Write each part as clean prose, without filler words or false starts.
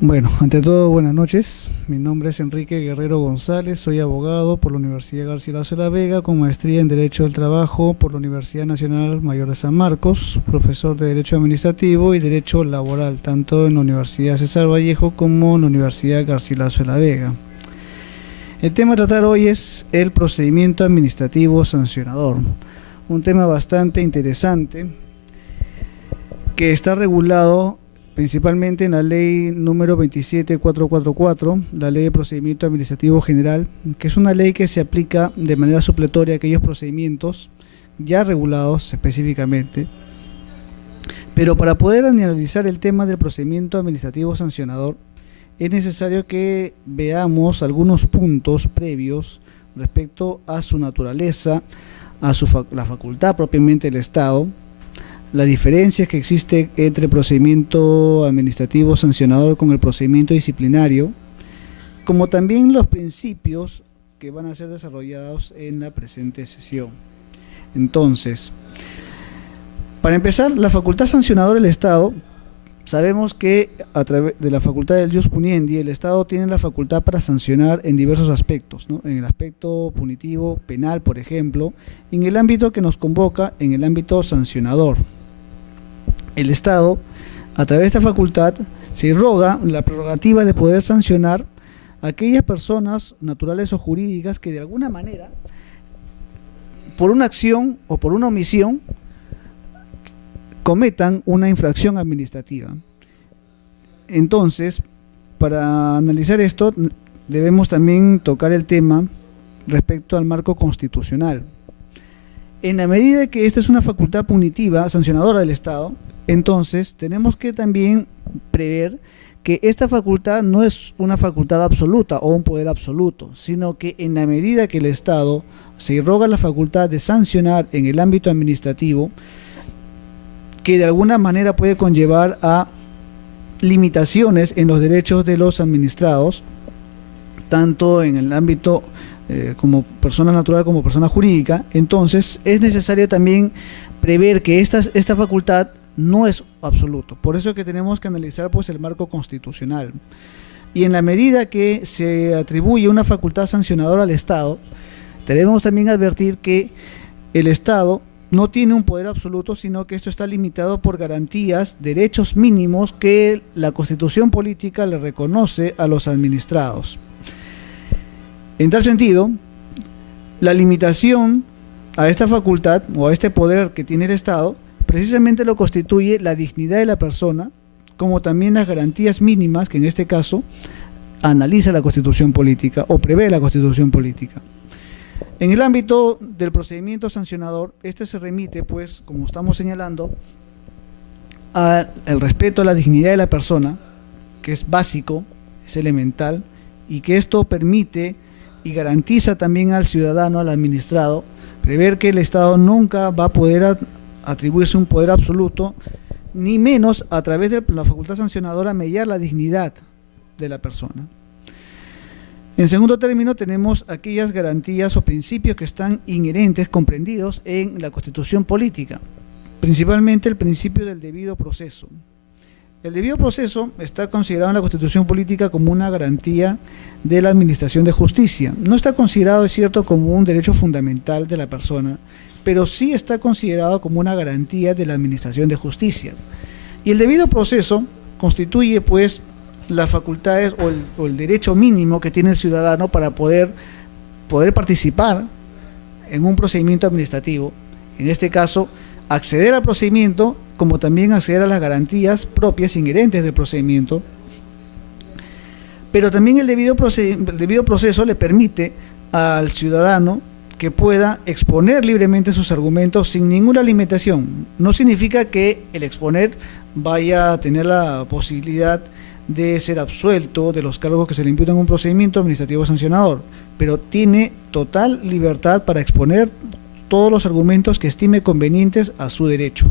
Bueno, ante todo, buenas noches. Mi nombre es Enrique Guerrero González, soy abogado por la Universidad Garcilaso de la Vega, con maestría en Derecho del Trabajo por la Universidad Nacional Mayor de San Marcos, profesor de Derecho Administrativo y Derecho Laboral, tanto en la Universidad César Vallejo como en la Universidad Garcilaso de la Vega. El tema a tratar hoy es el procedimiento administrativo sancionador, un tema bastante interesante que está regulado principalmente en la ley número 27444, la ley de procedimiento administrativo general, que es una ley que se aplica de manera supletoria a aquellos procedimientos ya regulados específicamente. Pero para poder analizar el tema del procedimiento administrativo sancionador, es necesario que veamos algunos puntos previos respecto a su naturaleza, a la facultad propiamente del Estado, las diferencias que existe entre el procedimiento administrativo sancionador con el procedimiento disciplinario, como también los principios que van a ser desarrollados en la presente sesión. Entonces, para empezar, la facultad sancionadora del Estado, sabemos que a través de la facultad del Jus Puniendi, el Estado tiene la facultad para sancionar en diversos aspectos, ¿no? En el aspecto punitivo, penal, por ejemplo, en el ámbito que nos convoca, en el ámbito sancionador. El Estado, a través de esta facultad, se roga la prerrogativa de poder sancionar a aquellas personas naturales o jurídicas que de alguna manera, por una acción o por una omisión, cometan una infracción administrativa. Entonces, para analizar esto, debemos también tocar el tema respecto al marco constitucional. En la medida que esta es una facultad punitiva, sancionadora del Estado, entonces tenemos que también prever que esta facultad no es una facultad absoluta o un poder absoluto, sino que en la medida que el Estado se irroga la facultad de sancionar en el ámbito administrativo, que de alguna manera puede conllevar a limitaciones en los derechos de los administrados, tanto en el ámbito como persona natural como persona jurídica, entonces es necesario también prever que esta facultad no es absoluto. Por eso es que tenemos que analizar pues el marco constitucional. Y en la medida que se atribuye una facultad sancionadora al Estado, debemos también advertir que el Estado no tiene un poder absoluto, sino que esto está limitado por garantías, derechos mínimos que la Constitución política le reconoce a los administrados. En tal sentido, la limitación a esta facultad o a este poder que tiene el Estado precisamente lo constituye la dignidad de la persona, como también las garantías mínimas que en este caso analiza la Constitución política o prevé la Constitución política. En el ámbito del procedimiento sancionador, este se remite, pues, como estamos señalando, al respeto a la dignidad de la persona, que es básico, es elemental, y que esto permite y garantiza también al ciudadano, al administrado, prever que el Estado nunca va a poder atribuirse un poder absoluto, ni menos a través de la facultad sancionadora mellar la dignidad de la persona. En segundo término, tenemos aquellas garantías o principios que están inherentes, comprendidos en la Constitución política, principalmente el principio del debido proceso. El debido proceso está considerado en la Constitución política como una garantía de la administración de justicia. No está considerado, es cierto, como un derecho fundamental de la persona, pero sí está considerado como una garantía de la administración de justicia. Y el debido proceso constituye, pues, las facultades o el derecho mínimo que tiene el ciudadano para poder participar en un procedimiento administrativo, en este caso, acceder al procedimiento, como también acceder a las garantías propias inherentes del procedimiento. Pero también el debido proceso le permite al ciudadano que pueda exponer libremente sus argumentos sin ninguna limitación. No significa que el exponer vaya a tener la posibilidad de ser absuelto de los cargos que se le imputan en un procedimiento administrativo sancionador, pero tiene total libertad para exponer todos los argumentos que estime convenientes a su derecho.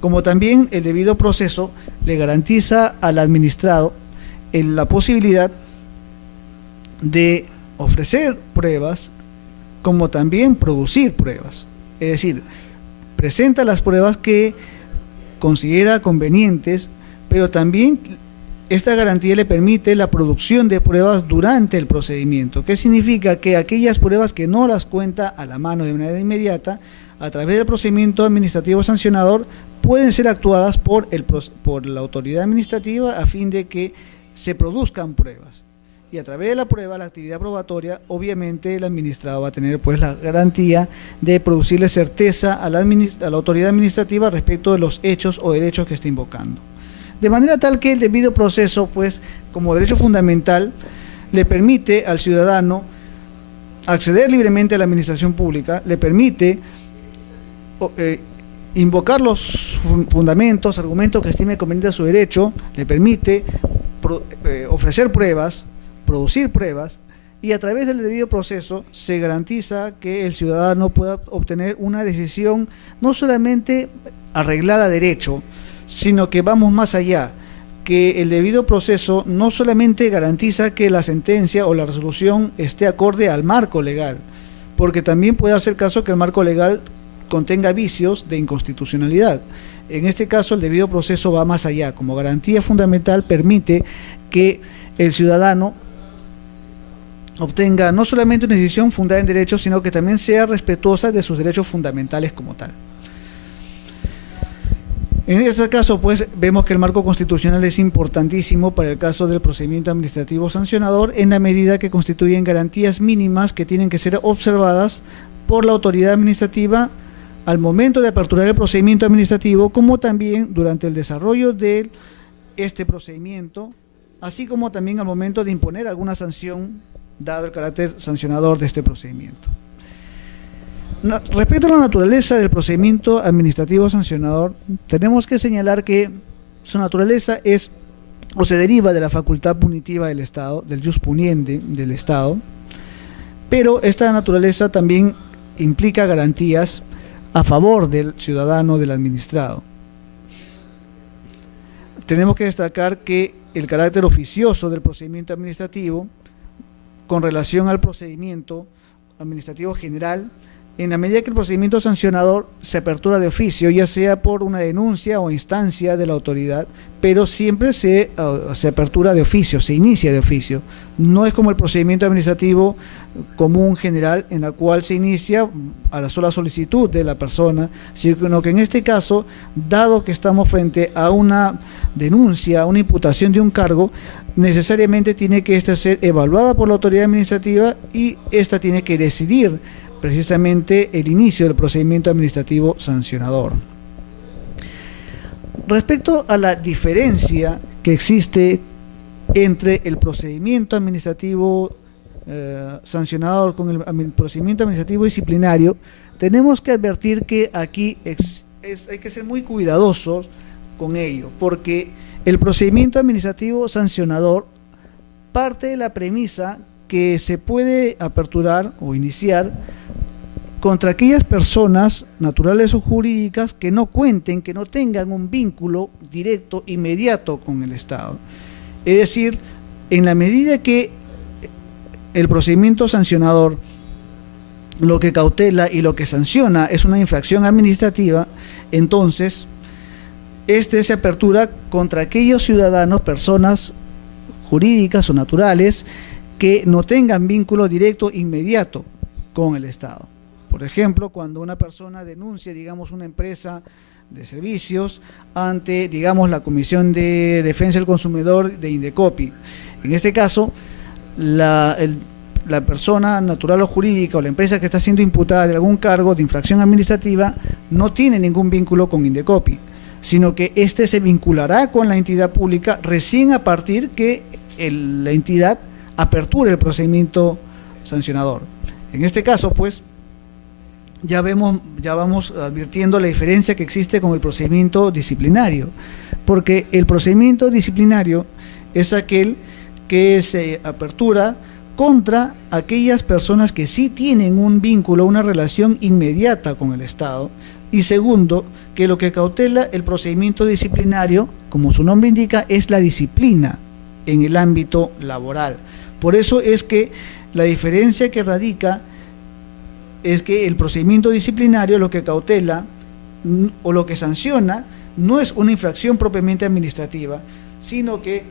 Como también el debido proceso le garantiza al administrado la posibilidad de ofrecer pruebas, como también producir pruebas. Es decir, presenta las pruebas que considera convenientes, pero también esta garantía le permite la producción de pruebas durante el procedimiento. ¿Qué significa? Que aquellas pruebas que no las cuenta a la mano de manera inmediata, a través del procedimiento administrativo sancionador, pueden ser actuadas por la autoridad administrativa a fin de que se produzcan pruebas. Y a través de la prueba, la actividad probatoria, obviamente el administrado va a tener pues la garantía de producirle certeza a la autoridad administrativa respecto de los hechos o derechos que está invocando. De manera tal que el debido proceso, pues, como derecho fundamental, le permite al ciudadano acceder libremente a la administración pública, le permite invocar los fundamentos, argumentos que estime conveniente a su derecho, le permite ofrecer pruebas, producir pruebas, y a través del debido proceso se garantiza que el ciudadano pueda obtener una decisión no solamente arreglada a derecho, sino que vamos más allá, que el debido proceso no solamente garantiza que la sentencia o la resolución esté acorde al marco legal, porque también puede hacer caso que el marco legal contenga vicios de inconstitucionalidad. En este caso, el debido proceso va más allá. Como garantía fundamental, permite que el ciudadano obtenga no solamente una decisión fundada en derechos, sino que también sea respetuosa de sus derechos fundamentales como tal. En este caso, pues, vemos que el marco constitucional es importantísimo para el caso del procedimiento administrativo sancionador, en la medida que constituyen garantías mínimas que tienen que ser observadas por la autoridad administrativa al momento de aperturar el procedimiento administrativo, como también durante el desarrollo de este procedimiento, así como también al momento de imponer alguna sanción, dado el carácter sancionador de este procedimiento. Respecto a la naturaleza del procedimiento administrativo sancionador, tenemos que señalar que su naturaleza es o se deriva de la facultad punitiva del Estado, del jus puniendi del Estado, pero esta naturaleza también implica garantías a favor del ciudadano, del administrado. Tenemos que destacar que el carácter oficioso del procedimiento administrativo con relación al procedimiento administrativo general, en la medida que el procedimiento sancionador se apertura de oficio, ya sea por una denuncia o instancia de la autoridad, pero siempre se apertura de oficio, se inicia de oficio. No es como el procedimiento administrativo común general, en la cual se inicia a la sola solicitud de la persona, sino que en este caso, dado que estamos frente a una denuncia, a una imputación de un cargo, necesariamente tiene que ser evaluada por la autoridad administrativa y esta tiene que decidir precisamente el inicio del procedimiento administrativo sancionador. Respecto a la diferencia que existe entre el procedimiento administrativo sancionador con el procedimiento administrativo disciplinario, tenemos que advertir que aquí hay que ser muy cuidadosos con ello, porque el procedimiento administrativo sancionador parte de la premisa que se puede aperturar o iniciar contra aquellas personas naturales o jurídicas que no cuenten, que no tengan un vínculo directo, inmediato con el Estado. Es decir, en la medida que el procedimiento sancionador lo que cautela y lo que sanciona es una infracción administrativa, entonces se apertura contra aquellos ciudadanos, personas jurídicas o naturales que no tengan vínculo directo inmediato con el Estado. Por ejemplo, cuando una persona denuncia, digamos, una empresa de servicios ante, digamos, la Comisión de Defensa del Consumidor de Indecopi. En este caso, la persona natural o jurídica o la empresa que está siendo imputada de algún cargo de infracción administrativa no tiene ningún vínculo con Indecopi, sino que éste se vinculará con la entidad pública recién a partir que la entidad aperture el procedimiento sancionador. En este caso, pues, ya vamos advirtiendo la diferencia que existe con el procedimiento disciplinario, porque el procedimiento disciplinario es aquel que se apertura contra aquellas personas que sí tienen un vínculo, una relación inmediata con el Estado, y segundo, que lo que cautela el procedimiento disciplinario, como su nombre indica, es la disciplina en el ámbito laboral. Por eso es que la diferencia que radica es que el procedimiento disciplinario lo que cautela o lo que sanciona no es una infracción propiamente administrativa, sino que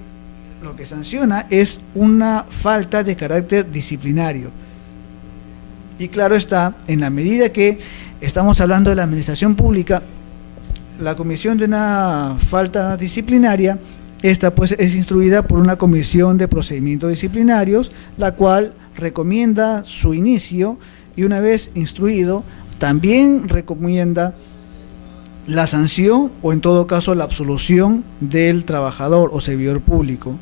lo que sanciona es una falta de carácter disciplinario. Y claro está, en la medida que estamos hablando de la administración pública, la comisión de una falta disciplinaria, esta pues es instruida por una comisión de procedimientos disciplinarios, la cual recomienda su inicio y una vez instruido, también recomienda la sanción o en todo caso la absolución del trabajador o servidor público.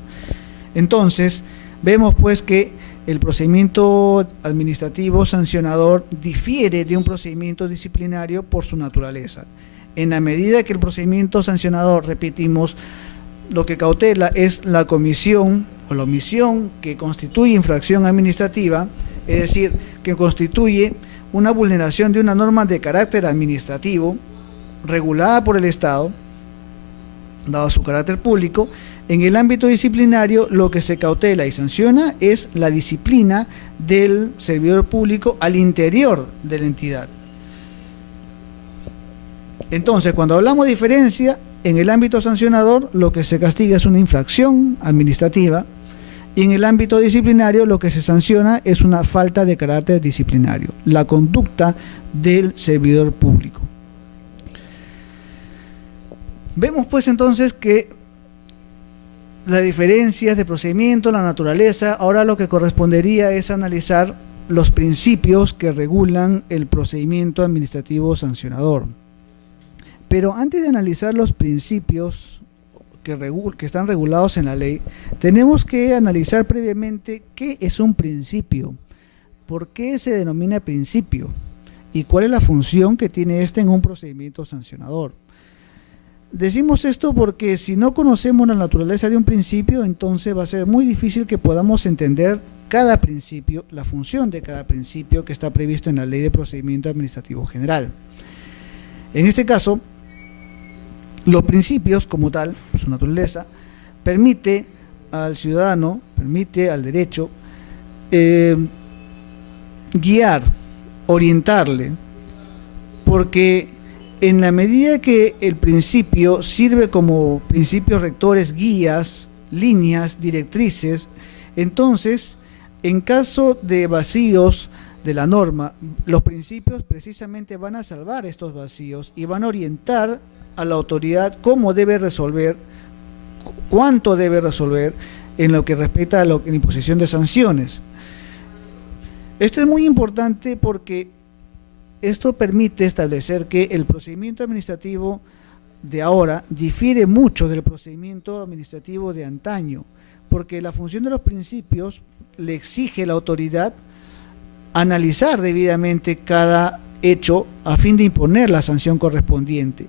Entonces, vemos pues que el procedimiento administrativo sancionador difiere de un procedimiento disciplinario por su naturaleza. En la medida que el procedimiento sancionador, repetimos, lo que cautela es la comisión o la omisión que constituye infracción administrativa, es decir, que constituye una vulneración de una norma de carácter administrativo regulada por el Estado, dado su carácter público. En el ámbito disciplinario, lo que se cautela y sanciona es la disciplina del servidor público al interior de la entidad. Entonces, cuando hablamos de diferencia, en el ámbito sancionador, lo que se castiga es una infracción administrativa, y en el ámbito disciplinario, lo que se sanciona es una falta de carácter disciplinario, la conducta del servidor público. Vemos pues entonces que las diferencias de procedimiento, la naturaleza, ahora lo que correspondería es analizar los principios que regulan el procedimiento administrativo sancionador. Pero antes de analizar los principios que están regulados en la ley, tenemos que analizar previamente qué es un principio, por qué se denomina principio y cuál es la función que tiene este en un procedimiento sancionador. Decimos esto porque si no conocemos la naturaleza de un principio, entonces va a ser muy difícil que podamos entender cada principio, la función de cada principio que está previsto en la Ley de Procedimiento Administrativo General. En este caso, los principios como tal, su naturaleza, permite al ciudadano, permite al derecho guiar, orientarle, porque en la medida que el principio sirve como principios rectores, guías, líneas, directrices, entonces, en caso de vacíos de la norma, los principios precisamente van a salvar estos vacíos y van a orientar a la autoridad cómo debe resolver, cuánto debe resolver en lo que respecta a la imposición de sanciones. Esto es muy importante porque esto permite establecer que el procedimiento administrativo de ahora difiere mucho del procedimiento administrativo de antaño, porque la función de los principios le exige a la autoridad analizar debidamente cada hecho a fin de imponer la sanción correspondiente.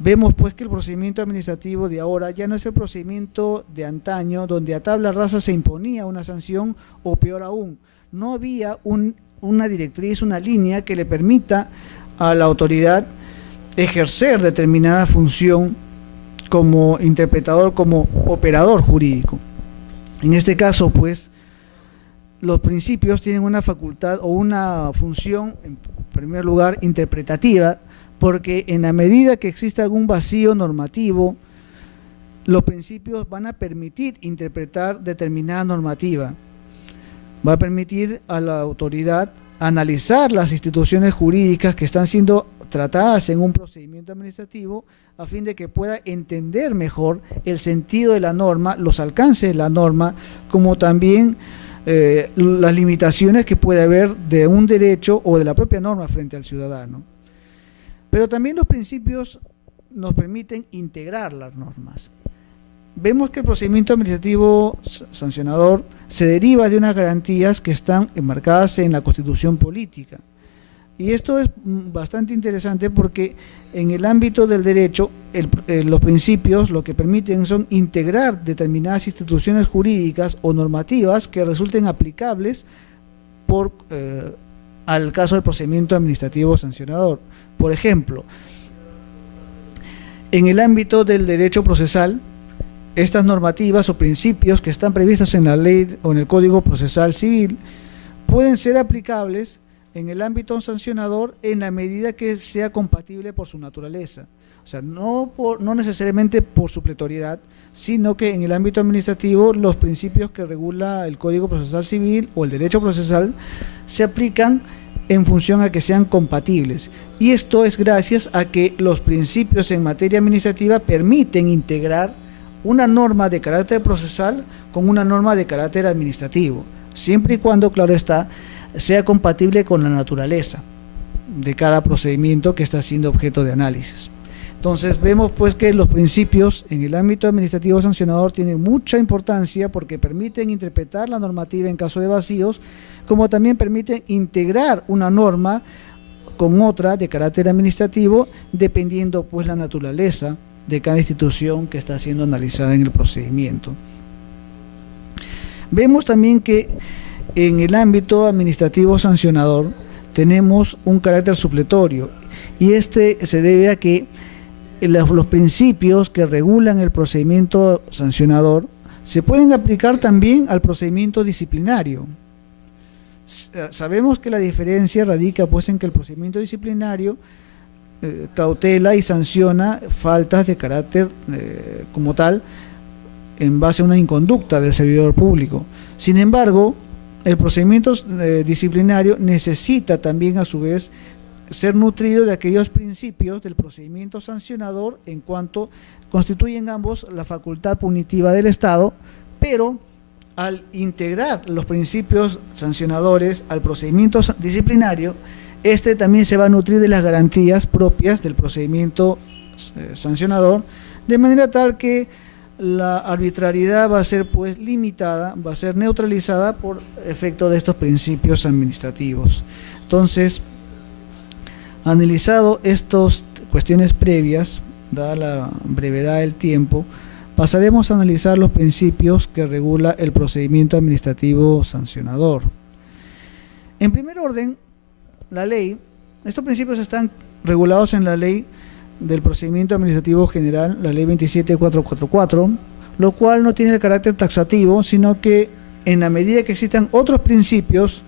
Vemos pues que el procedimiento administrativo de ahora ya no es el procedimiento de antaño, donde a tabla rasa se imponía una sanción, o peor aún, no había una directriz, una línea que le permita a la autoridad ejercer determinada función como interpretador, como operador jurídico. En este caso, pues, los principios tienen una facultad o una función, en primer lugar, interpretativa, porque en la medida que exista algún vacío normativo, los principios van a permitir interpretar determinada normativa. Va a permitir a la autoridad analizar las instituciones jurídicas que están siendo tratadas en un procedimiento administrativo a fin de que pueda entender mejor el sentido de la norma, los alcances de la norma, como también las limitaciones que puede haber de un derecho o de la propia norma frente al ciudadano. Pero también los principios nos permiten integrar las normas. Vemos que el procedimiento administrativo sancionador se deriva de unas garantías que están enmarcadas en la Constitución política. Y esto es bastante interesante porque en el ámbito del derecho, los principios lo que permiten son integrar determinadas instituciones jurídicas o normativas que resulten aplicables al caso del procedimiento administrativo sancionador. Por ejemplo, en el ámbito del derecho procesal, estas normativas o principios que están previstos en la ley o en el Código Procesal Civil pueden ser aplicables en el ámbito sancionador en la medida que sea compatible por su naturaleza. O O sea, no necesariamente por supletoriedad, sino que en el ámbito administrativo los principios que regula el Código Procesal Civil o el derecho procesal se aplican en función a que sean compatibles. Y esto es gracias a que los principios en materia administrativa permiten integrar una norma de carácter procesal con una norma de carácter administrativo, siempre y cuando, claro está, sea compatible con la naturaleza de cada procedimiento que está siendo objeto de análisis. Entonces vemos pues que los principios en el ámbito administrativo sancionador tienen mucha importancia porque permiten interpretar la normativa en caso de vacíos, como también permiten integrar una norma con otra de carácter administrativo, dependiendo pues la naturaleza de cada institución que está siendo analizada en el procedimiento. Vemos también que en el ámbito administrativo sancionador tenemos un carácter supletorio, y este se debe a que los principios que regulan el procedimiento sancionador se pueden aplicar también al procedimiento disciplinario. Sabemos que la diferencia radica pues en que el procedimiento disciplinario cautela y sanciona faltas de carácter como tal en base a una inconducta del servidor público. Sin embargo, el procedimiento disciplinario necesita también a su vez ser nutrido de aquellos principios del procedimiento sancionador, en cuanto constituyen ambos la facultad punitiva del Estado, pero al integrar los principios sancionadores al procedimiento disciplinario, este también se va a nutrir de las garantías propias del procedimiento sancionador, de manera tal que la arbitrariedad va a ser pues limitada, va a ser neutralizada por efecto de estos principios administrativos. Entonces, analizado estas cuestiones previas, dada la brevedad del tiempo, pasaremos a analizar los principios que regula el procedimiento administrativo sancionador. En primer orden, la ley, estos principios están regulados en la ley del procedimiento administrativo general, la ley 27444, lo cual no tiene el carácter taxativo, sino que en la medida que existan otros principios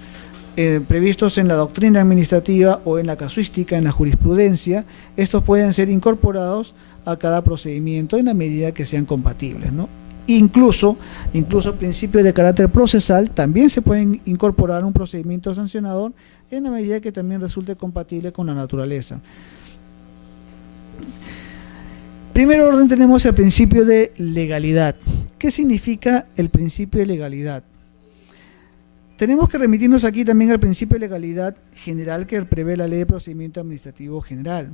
previstos en la doctrina administrativa o en la casuística, en la jurisprudencia, estos pueden ser incorporados a cada procedimiento en la medida que sean compatibles, ¿no? Incluso principios de carácter procesal también se pueden incorporar a un procedimiento sancionador en la medida que también resulte compatible con la naturaleza. En primer orden tenemos el principio de legalidad. ¿Qué significa el principio de legalidad? Tenemos que remitirnos aquí también al principio de legalidad general que prevé la Ley de Procedimiento Administrativo General.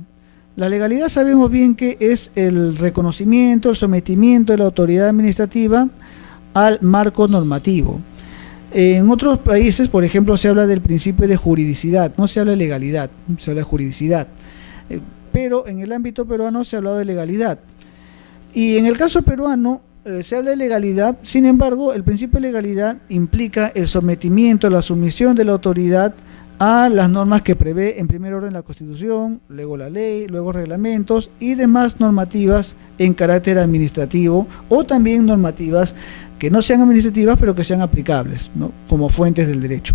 La legalidad sabemos bien que es el reconocimiento, el sometimiento de la autoridad administrativa al marco normativo. En otros países, por ejemplo, se habla del principio de juridicidad, no se habla de legalidad, se habla de juridicidad. Pero en el ámbito peruano se ha hablado de legalidad. Y en el caso peruano se habla de legalidad, sin embargo, el principio de legalidad implica el sometimiento, la sumisión de la autoridad a las normas que prevé en primer orden la Constitución, luego la ley, luego reglamentos y demás normativas en carácter administrativo, o también normativas que no sean administrativas pero que sean aplicables, ¿no?, como fuentes del derecho.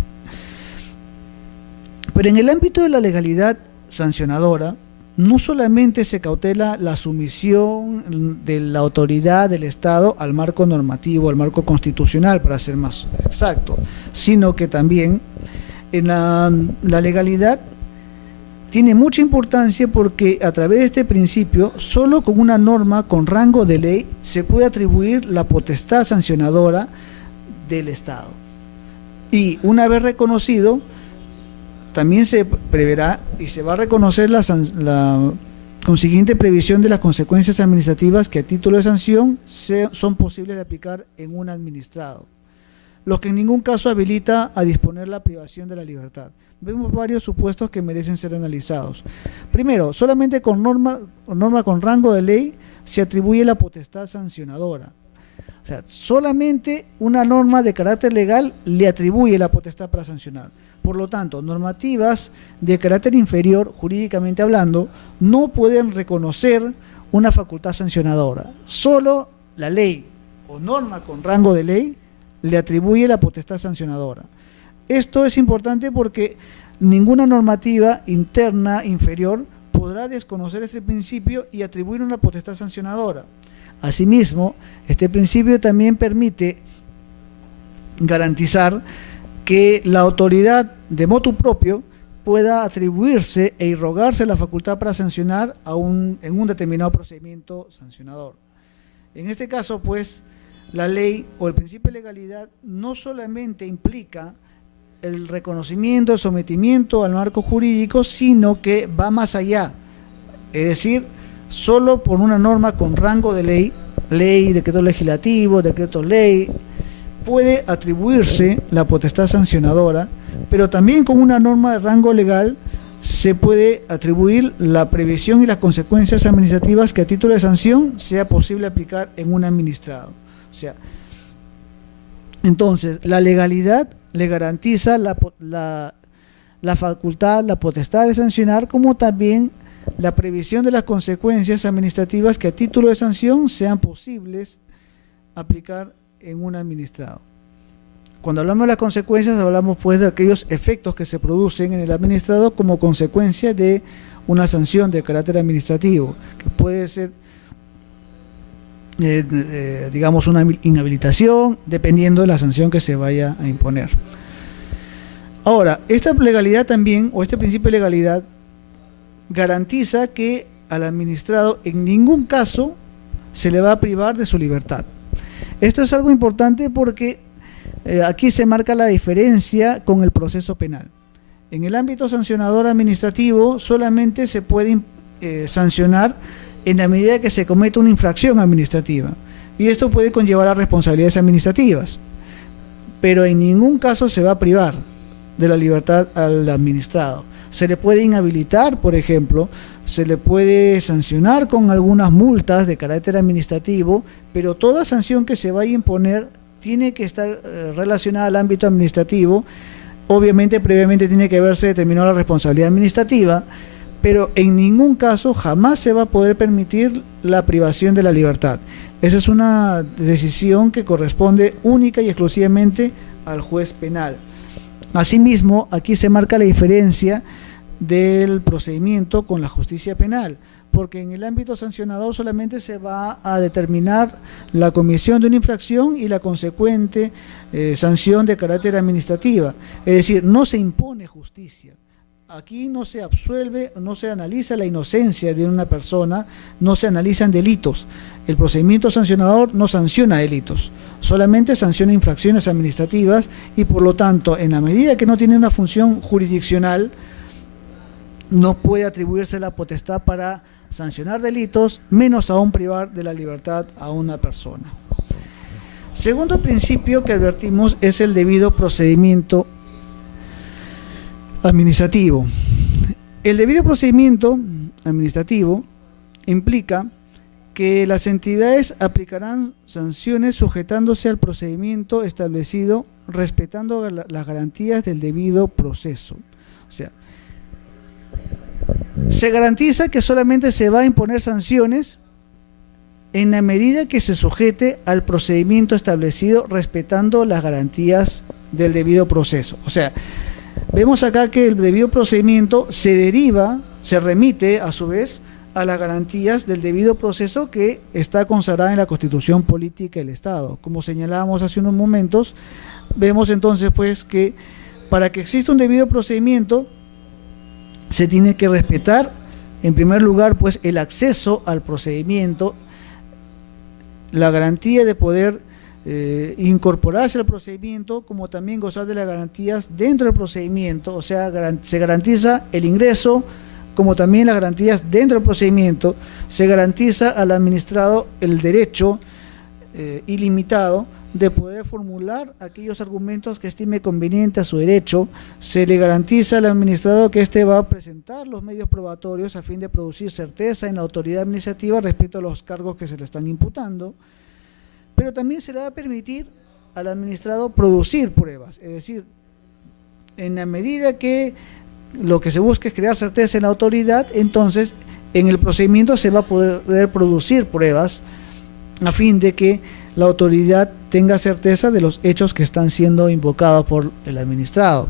Pero en el ámbito de la legalidad sancionadora, no solamente se cautela la sumisión de la autoridad del Estado al marco normativo, al marco constitucional, para ser más exacto, sino que también en la legalidad tiene mucha importancia porque a través de este principio, solo con una norma con rango de ley se puede atribuir la potestad sancionadora del Estado. Y una vez reconocido, también se preverá y se va a reconocer la consiguiente previsión de las consecuencias administrativas que a título de sanción son posibles de aplicar en un administrado, lo que en ningún caso habilita a disponer la privación de la libertad. Vemos varios supuestos que merecen ser analizados. Primero, solamente con norma con rango de ley se atribuye la potestad sancionadora. O sea, solamente una norma de carácter legal le atribuye la potestad para sancionar. Por lo tanto, normativas de carácter inferior, jurídicamente hablando, no pueden reconocer una facultad sancionadora. Solo la ley o norma con rango de ley le atribuye la potestad sancionadora. Esto es importante porque ninguna normativa interna inferior podrá desconocer este principio y atribuir una potestad sancionadora. Asimismo, este principio también permite garantizar que la autoridad de motu propio pueda atribuirse e irrogarse la facultad para sancionar en un determinado procedimiento sancionador. En este caso, pues, la ley o el principio de legalidad no solamente implica el reconocimiento, el sometimiento al marco jurídico, sino que va más allá. Es decir, solo por una norma con rango de ley, decreto legislativo, decreto ley, puede atribuirse la potestad sancionadora, pero también con una norma de rango legal se puede atribuir la previsión y las consecuencias administrativas que a título de sanción sea posible aplicar en un administrado. O sea, entonces, la legalidad le garantiza la facultad, la potestad de sancionar, como también la previsión de las consecuencias administrativas que a título de sanción sean posibles aplicar en un administrado. Cuando hablamos de las consecuencias, hablamos pues de aquellos efectos que se producen en el administrado como consecuencia de una sanción de carácter administrativo, que puede ser, digamos, una inhabilitación, dependiendo de la sanción que se vaya a imponer. Ahora, esta legalidad también, o este principio de legalidad, garantiza que al administrado en ningún caso se le va a privar de su libertad. Esto es algo importante porque aquí se marca la diferencia con el proceso penal. En el ámbito sancionador administrativo solamente se puede sancionar en la medida que se cometa una infracción administrativa, y esto puede conllevar a responsabilidades administrativas, pero en ningún caso se va a privar de la libertad al administrado. Se le puede inhabilitar, por ejemplo, se le puede sancionar con algunas multas de carácter administrativo, pero toda sanción que se vaya a imponer tiene que estar relacionada al ámbito administrativo. Obviamente, previamente tiene que haberse determinado la responsabilidad administrativa, pero en ningún caso jamás se va a poder permitir la privación de la libertad. Esa es una decisión que corresponde única y exclusivamente al juez penal. Asimismo, aquí se marca la diferencia del procedimiento con la justicia penal, porque en el ámbito sancionador solamente se va a determinar la comisión de una infracción y la consecuente sanción de carácter administrativa. Es decir, no se impone justicia. Aquí no se absuelve, no se analiza la inocencia de una persona, no se analizan delitos. El procedimiento sancionador no sanciona delitos, solamente sanciona infracciones administrativas, y por lo tanto, en la medida que no tiene una función jurisdiccional, no puede atribuirse la potestad para sancionar delitos, menos aún privar de la libertad a una persona. Segundo principio que advertimos es el debido procedimiento administrativo. El debido procedimiento administrativo implica que las entidades aplicarán sanciones sujetándose al procedimiento establecido, respetando las garantías del debido proceso. O sea, se garantiza que solamente se va a imponer sanciones en la medida que se sujete al procedimiento establecido, respetando las garantías del debido proceso. O sea, vemos acá que el debido procedimiento se remite a su vez a las garantías del debido proceso que está consagrada en la Constitución Política del Estado. Como señalábamos hace unos momentos, vemos entonces pues que para que exista un debido procedimiento se tiene que respetar, en primer lugar, pues el acceso al procedimiento, la garantía de poder incorporarse al procedimiento, como también gozar de las garantías dentro del procedimiento. O sea, se garantiza el ingreso, como también las garantías dentro del procedimiento. Se garantiza al administrado el derecho ilimitado de poder formular aquellos argumentos que estime conveniente a su derecho. Se le garantiza al administrado que éste va a presentar los medios probatorios a fin de producir certeza en la autoridad administrativa respecto a los cargos que se le están imputando, pero también se le va a permitir al administrado producir pruebas. Es decir, en la medida que lo que se busca es crear certeza en la autoridad, entonces en el procedimiento se va a poder producir pruebas a fin de que la autoridad tenga certeza de los hechos que están siendo invocados por el administrado.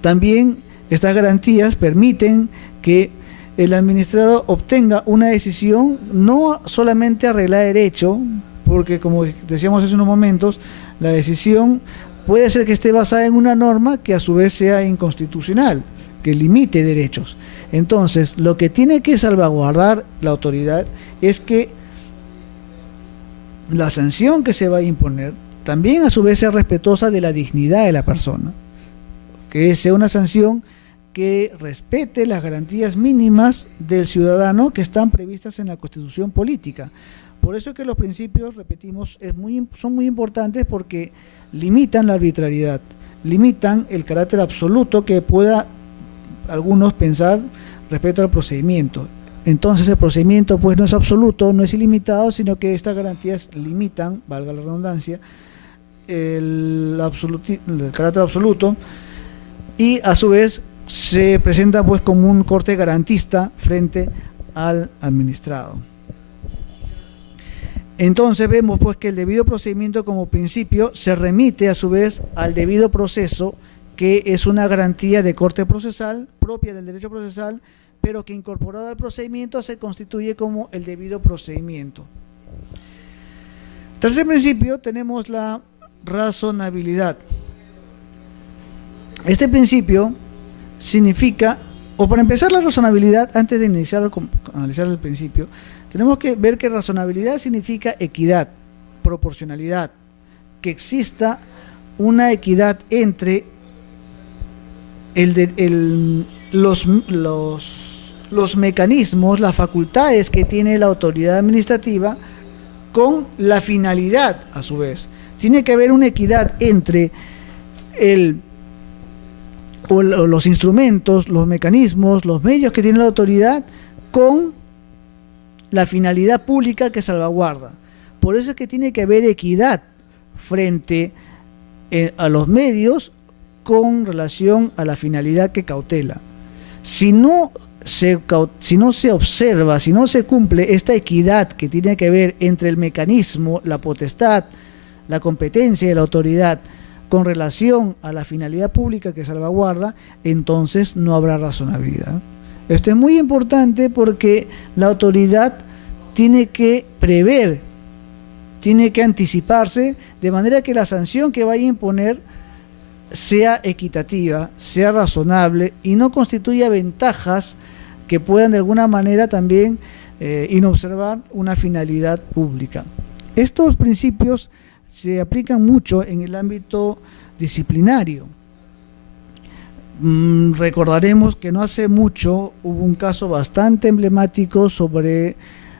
También estas garantías permiten que el administrado obtenga una decisión no solamente arreglar derecho, porque como decíamos hace unos momentos, la decisión puede ser que esté basada en una norma que a su vez sea inconstitucional, que limite derechos. Entonces, lo que tiene que salvaguardar la autoridad es que la sanción que se va a imponer también a su vez sea respetuosa de la dignidad de la persona, que sea una sanción que respete las garantías mínimas del ciudadano que están previstas en la Constitución política. Por eso es que los principios, repetimos, son muy importantes porque limitan la arbitrariedad, limitan el carácter absoluto que pueda algunos pensar respecto al procedimiento. Entonces el procedimiento pues no es absoluto, no es ilimitado, sino que estas garantías limitan, valga la redundancia, el carácter absoluto, y a su vez se presenta pues como un corte garantista frente al administrado. Entonces vemos pues que el debido procedimiento como principio se remite a su vez al debido proceso, que es una garantía de corte procesal propia del derecho procesal, pero que incorporada al procedimiento se constituye como el debido procedimiento. Tercer principio, tenemos la razonabilidad. Este principio significa, o para empezar la razonabilidad, antes de iniciar analizar el principio, tenemos que ver que razonabilidad significa equidad, proporcionalidad, que exista una equidad entre los mecanismos, las facultades que tiene la autoridad administrativa con la finalidad a su vez. Tiene que haber una equidad entre los instrumentos, los mecanismos, los medios que tiene la autoridad con la finalidad pública que salvaguarda. Por eso es que tiene que haber equidad frente a los medios con relación a la finalidad que cautela. Si no se observa, si no se cumple esta equidad que tiene que ver entre el mecanismo, la potestad, la competencia de la autoridad con relación a la finalidad pública que salvaguarda, entonces no habrá razonabilidad. Esto es muy importante porque la autoridad tiene que prever, tiene que anticiparse, de manera que la sanción que vaya a imponer sea equitativa, sea razonable y no constituya ventajas que puedan de alguna manera también inobservar una finalidad pública. Estos principios se aplican mucho en el ámbito disciplinario. Recordaremos que no hace mucho hubo un caso bastante emblemático sobre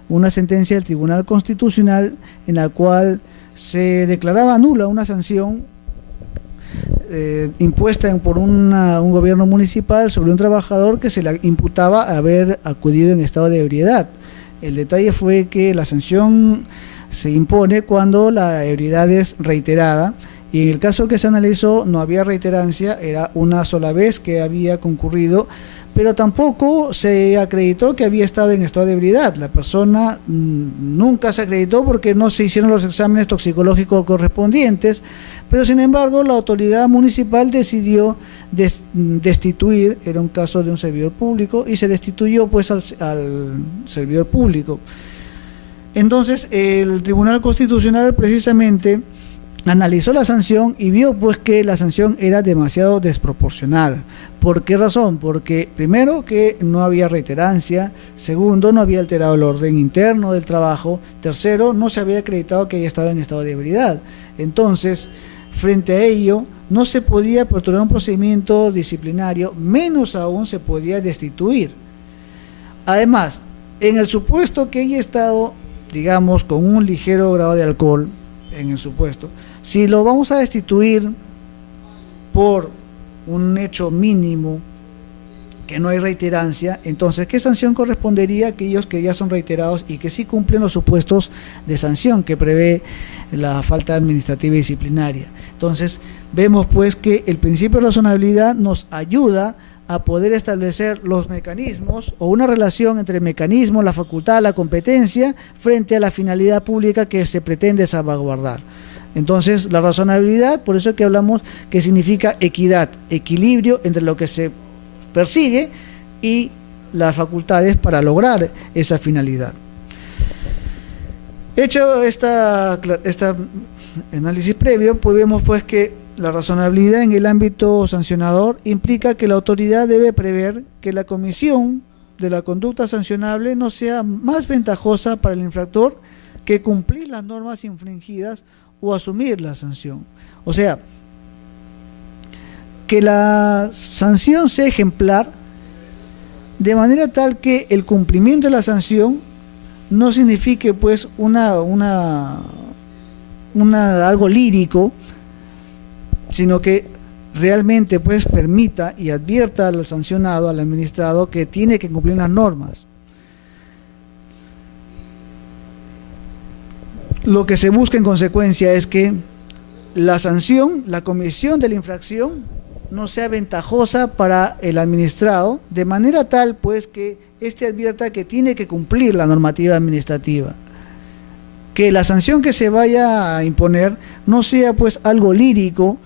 una sentencia del Tribunal Constitucional en la cual se declaraba nula una sanción impuesta por un gobierno municipal sobre un trabajador que se le imputaba haber acudido en estado de ebriedad. El detalle fue que la sanción se impone cuando la ebriedad es reiterada, y en el caso que se analizó no había reiterancia, era una sola vez que había concurrido, pero tampoco se acreditó que había estado en estado de ebriedad. La persona nunca se acreditó porque no se hicieron los exámenes toxicológicos correspondientes, pero sin embargo la autoridad municipal decidió destituir, era un caso de un servidor público, y se destituyó pues al servidor público. Entonces el Tribunal Constitucional precisamente analizó la sanción y vio pues que la sanción era demasiado desproporcional. ¿Por qué razón? Porque primero que no había reiterancia, segundo no había alterado el orden interno del trabajo, tercero no se había acreditado que haya estado en estado de ebriedad. Entonces, frente a ello, no se podía aperturar un procedimiento disciplinario, menos aún se podía destituir. Además, en el supuesto que haya estado, digamos, con un ligero grado de alcohol, en el supuesto, si lo vamos a destituir por un hecho mínimo, que no hay reiterancia, entonces, ¿qué sanción correspondería a aquellos que ya son reiterados y que sí cumplen los supuestos de sanción que prevé la falta administrativa y disciplinaria? Entonces, vemos pues que el principio de razonabilidad nos ayuda a poder establecer los mecanismos o una relación entre el mecanismo, la facultad, la competencia frente a la finalidad pública que se pretende salvaguardar. Entonces, la razonabilidad, por eso es que hablamos que significa equidad, equilibrio entre lo que se persigue y las facultades para lograr esa finalidad. Hecho esta análisis previo, pues vemos pues que la razonabilidad en el ámbito sancionador implica que la autoridad debe prever que la comisión de la conducta sancionable no sea más ventajosa para el infractor que cumplir las normas infringidas o asumir la sanción. O sea, que la sanción sea ejemplar de manera tal que el cumplimiento de la sanción no signifique pues algo lírico, sino que realmente pues permita y advierta al sancionado, al administrado, que tiene que cumplir las normas. Lo que se busca en consecuencia es que la sanción, la comisión de la infracción, no sea ventajosa para el administrado, de manera tal pues que éste advierta que tiene que cumplir la normativa administrativa, que la sanción que se vaya a imponer no sea pues algo lírico,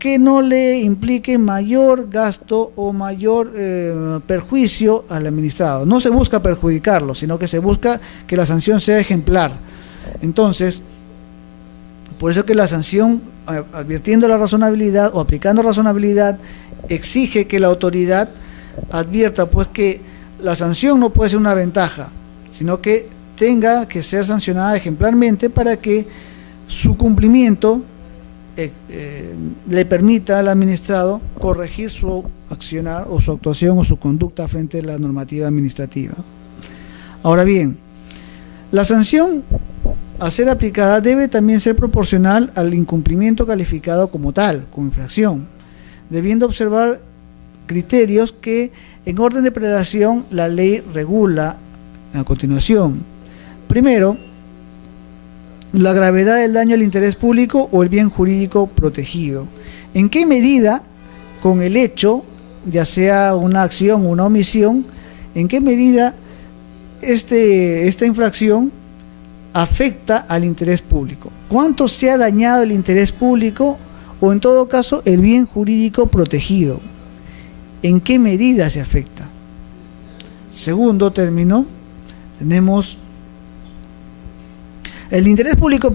que no le implique mayor gasto o mayor perjuicio al administrado. No se busca perjudicarlo, sino que se busca que la sanción sea ejemplar. Entonces, por eso que la sanción, advirtiendo la razonabilidad o aplicando razonabilidad, exige que la autoridad advierta pues que la sanción no puede ser una ventaja, sino que tenga que ser sancionada ejemplarmente para que su cumplimiento le permita al administrado corregir su accionar o su actuación o su conducta frente a la normativa administrativa. Ahora bien, la sanción a ser aplicada debe también ser proporcional al incumplimiento calificado como tal, como infracción, debiendo observar criterios que en orden de prelación la ley regula a continuación. Primero, la gravedad del daño al interés público o el bien jurídico protegido. ¿En qué medida, con el hecho, ya sea una acción o una omisión, en qué medida esta infracción afecta al interés público? ¿Cuánto se ha dañado el interés público o, en todo caso, el bien jurídico protegido? ¿En qué medida se afecta? Segundo término, tenemos el interés público,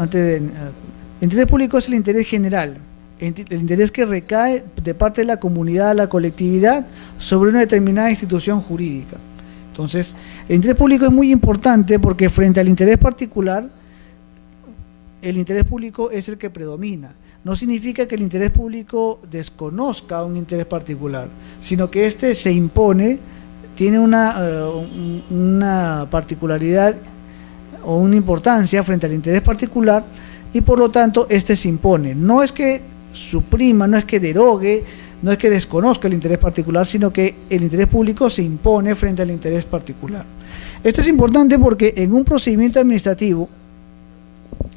el interés público es el interés general, el interés que recae de parte de la comunidad a la colectividad sobre una determinada institución jurídica. Entonces, el interés público es muy importante porque frente al interés particular, el interés público es el que predomina. No significa que el interés público desconozca un interés particular, sino que éste se impone, tiene una particularidad o una importancia frente al interés particular y por lo tanto éste se impone. No es que suprima, no es que derogue, no es que desconozca el interés particular, sino que el interés público se impone frente al interés particular. Esto es importante porque en un procedimiento administrativo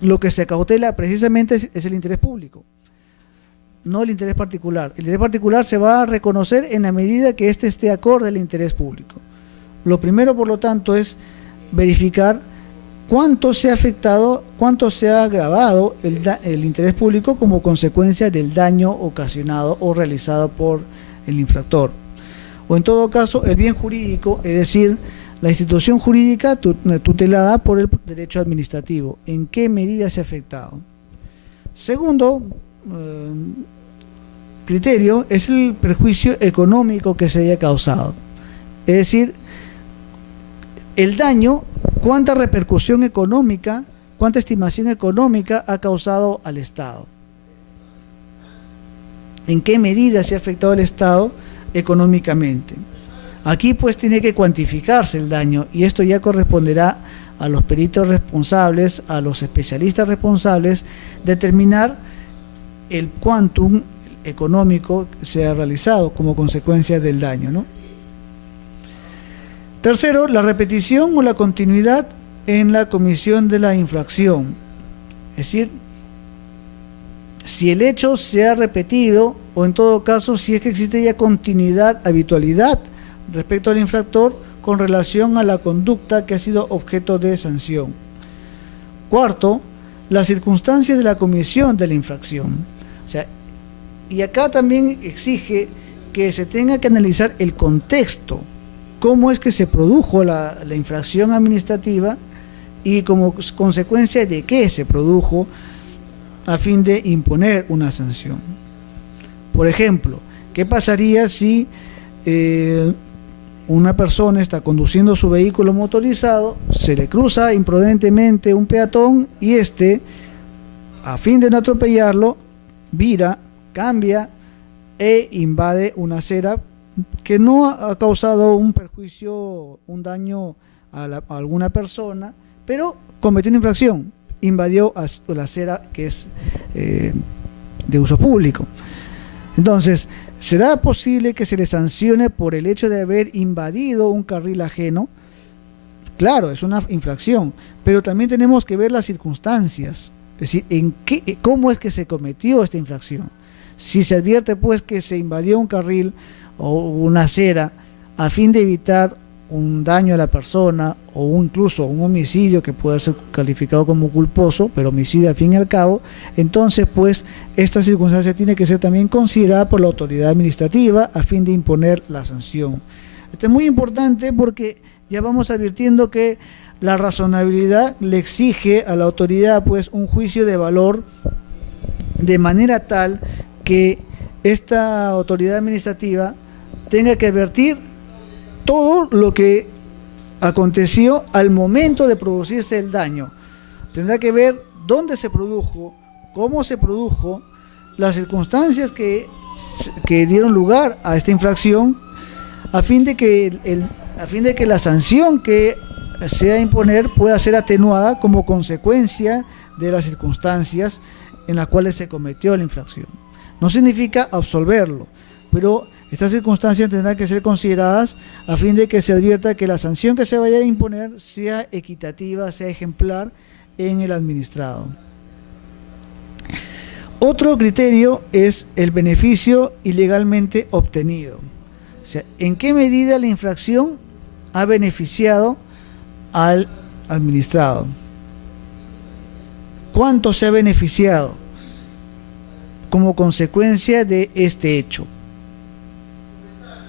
lo que se cautela precisamente es el interés público, no el interés particular. El interés particular se va a reconocer en la medida que éste esté acorde al interés público. Lo primero, por lo tanto, es verificar cuánto se ha afectado, cuánto se ha agravado el interés público como consecuencia del daño ocasionado o realizado por el infractor. O en todo caso, el bien jurídico, es decir, la institución jurídica tutelada por el derecho administrativo. ¿En qué medida se ha afectado? Segundo criterio es el perjuicio económico que se haya causado. Es decir, el daño, cuánta repercusión económica, cuánta estimación económica ha causado al Estado. ¿En qué medida se ha afectado al Estado económicamente? Aquí pues tiene que cuantificarse el daño y esto ya corresponderá a los peritos responsables, a los especialistas responsables, determinar el quantum económico que se ha realizado como consecuencia del daño, ¿no? Tercero, la repetición o la continuidad en la comisión de la infracción. Es decir, si el hecho se ha repetido o en todo caso si es que existe ya continuidad, habitualidad respecto al infractor con relación a la conducta que ha sido objeto de sanción. Cuarto, las circunstancias de la comisión de la infracción. O sea, y acá también exige que se tenga que analizar el contexto cómo es que se produjo la infracción administrativa y como consecuencia de qué se produjo, a fin de imponer una sanción. Por ejemplo, ¿qué pasaría si una persona está conduciendo su vehículo motorizado, se le cruza imprudentemente un peatón y a fin de no atropellarlo, vira, cambia e invade una acera que no ha causado un perjuicio, un daño a alguna persona, pero cometió una infracción, invadió la acera que es de uso público? Entonces, ¿será posible que se le sancione por el hecho de haber invadido un carril ajeno? Claro, es una infracción, pero también tenemos que ver las circunstancias, es decir, cómo es que se cometió esta infracción. Si se advierte pues que se invadió un carril o una acera a fin de evitar un daño a la persona o incluso un homicidio que puede ser calificado como culposo, pero homicidio al fin y al cabo, entonces pues esta circunstancia tiene que ser también considerada por la autoridad administrativa a fin de imponer la sanción. Esto es muy importante porque ya vamos advirtiendo que la razonabilidad le exige a la autoridad pues un juicio de valor de manera tal que esta autoridad administrativa tenga que advertir todo lo que aconteció al momento de producirse el daño. Tendrá que ver dónde se produjo, cómo se produjo, las circunstancias que dieron lugar a esta infracción, a fin de que la sanción que se ha de imponer pueda ser atenuada como consecuencia de las circunstancias en las cuales se cometió la infracción. No significa absolverlo, pero estas circunstancias tendrán que ser consideradas a fin de que se advierta que la sanción que se vaya a imponer sea equitativa, sea ejemplar en el administrado. Otro criterio es el beneficio ilegalmente obtenido. O sea, ¿en qué medida la infracción ha beneficiado al administrado? ¿Cuánto se ha beneficiado como consecuencia de este hecho?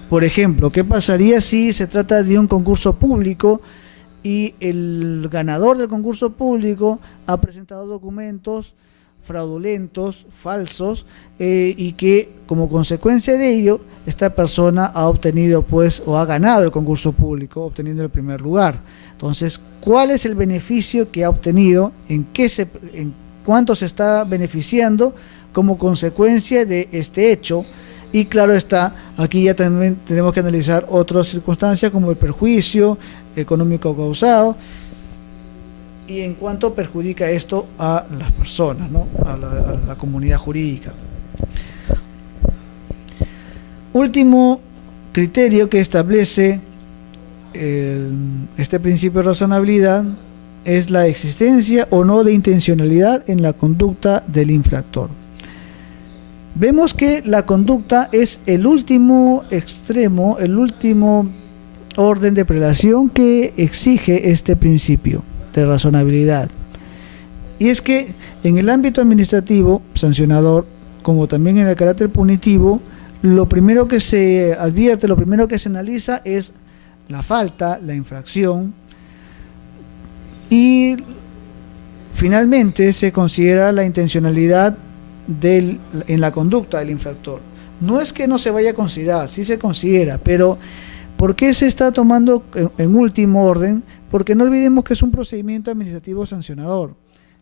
Por ejemplo, ¿qué pasaría si se trata de un concurso público y el ganador del concurso público ha presentado documentos fraudulentos, falsos, y que como consecuencia de ello esta persona ha obtenido pues o ha ganado el concurso público obteniendo el primer lugar? Entonces, ¿cuál es el beneficio que ha obtenido? ¿En cuánto se está beneficiando como consecuencia de este hecho? Y claro está, aquí ya también tenemos que analizar otras circunstancias como el perjuicio económico causado y en cuánto perjudica esto a las personas, ¿no? a la comunidad jurídica. Último criterio que establece este principio de razonabilidad es la existencia o no de intencionalidad en la conducta del infractor. Vemos que la conducta es el último extremo, el último orden de prelación que exige este principio de razonabilidad. Y es que en el ámbito administrativo sancionador, como también en el carácter punitivo, lo primero que se advierte, lo primero que se analiza es la falta, la infracción, y finalmente se considera la intencionalidad en la conducta del infractor. No es que no se vaya a considerar, sí se considera, pero ¿por qué se está tomando en último orden? Porque no olvidemos que es un procedimiento administrativo sancionador,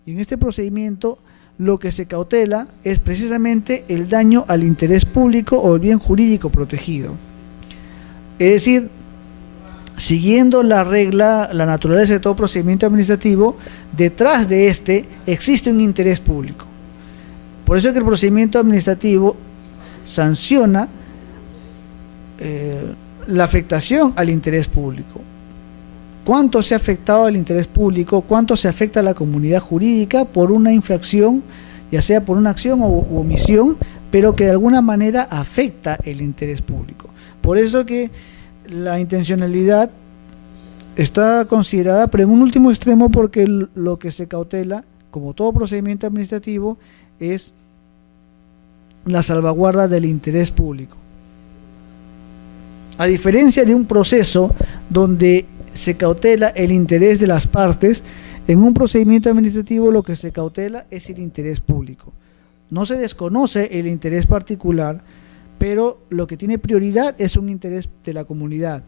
y en este procedimiento lo que se cautela es precisamente el daño al interés público o el bien jurídico protegido. Es decir, siguiendo la regla, la naturaleza de todo procedimiento administrativo, detrás de este existe un interés público. Por eso es que el procedimiento administrativo sanciona la afectación al interés público. ¿Cuánto se ha afectado al interés público? ¿Cuánto se afecta a la comunidad jurídica por una infracción, ya sea por una acción u omisión, pero que de alguna manera afecta el interés público? Por eso que la intencionalidad está considerada, pero en un último extremo, porque lo que se cautela, como todo procedimiento administrativo, es la salvaguarda del interés público. A diferencia de un proceso donde se cautela el interés de las partes, en un procedimiento administrativo lo que se cautela es el interés público. No se desconoce el interés particular, pero lo que tiene prioridad es un interés de la comunidad,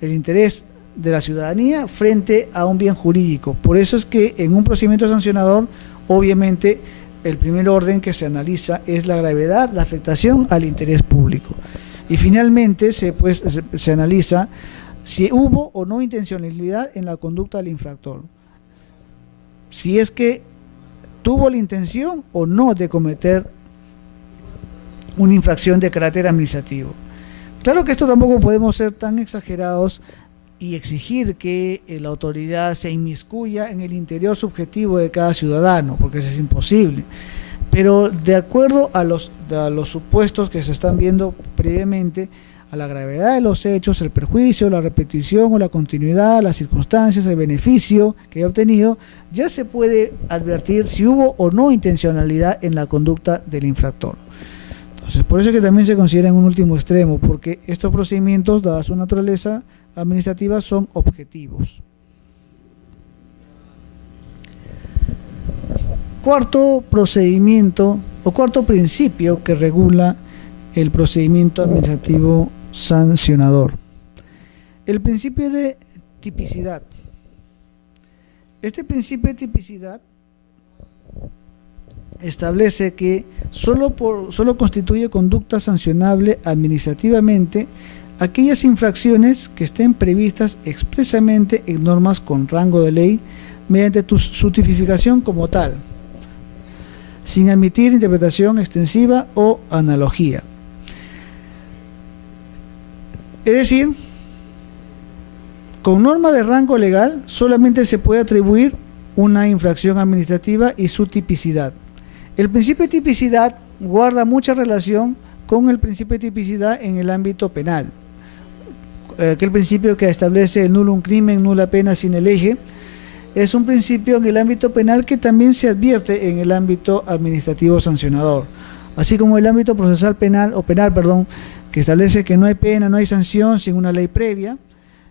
el interés de la ciudadanía frente a un bien jurídico. Por eso es que en un procedimiento sancionador, obviamente, el primer orden que se analiza es la gravedad, la afectación al interés público. Y finalmente se analiza si hubo o no intencionalidad en la conducta del infractor. Si es que tuvo la intención o no de cometer una infracción de carácter administrativo. Claro que esto tampoco podemos ser tan exagerados y exigir que la autoridad se inmiscuya en el interior subjetivo de cada ciudadano, porque eso es imposible. Pero de acuerdo a los supuestos que se están viendo previamente, a la gravedad de los hechos, el perjuicio, la repetición o la continuidad, las circunstancias, el beneficio que haya obtenido, ya se puede advertir si hubo o no intencionalidad en la conducta del infractor. Entonces, por eso es que también se considera en un último extremo, porque estos procedimientos, dada su naturaleza administrativa, son objetivos. Cuarto procedimiento o cuarto principio que regula el procedimiento administrativo sancionador. El principio de tipicidad. Este principio de tipicidad establece que solo constituye conducta sancionable administrativamente aquellas infracciones que estén previstas expresamente en normas con rango de ley mediante su tipificación como tal, sin admitir interpretación extensiva o analogía. Es decir, con norma de rango legal solamente se puede atribuir una infracción administrativa y su tipicidad. El principio de tipicidad guarda mucha relación con el principio de tipicidad en el ámbito penal, aquel principio que establece el nulo un crimen, nula pena sine lege. Es un principio en el ámbito penal que también se advierte en el ámbito administrativo sancionador, así como el ámbito procesal penal, que establece que no hay pena, no hay sanción sin una ley previa.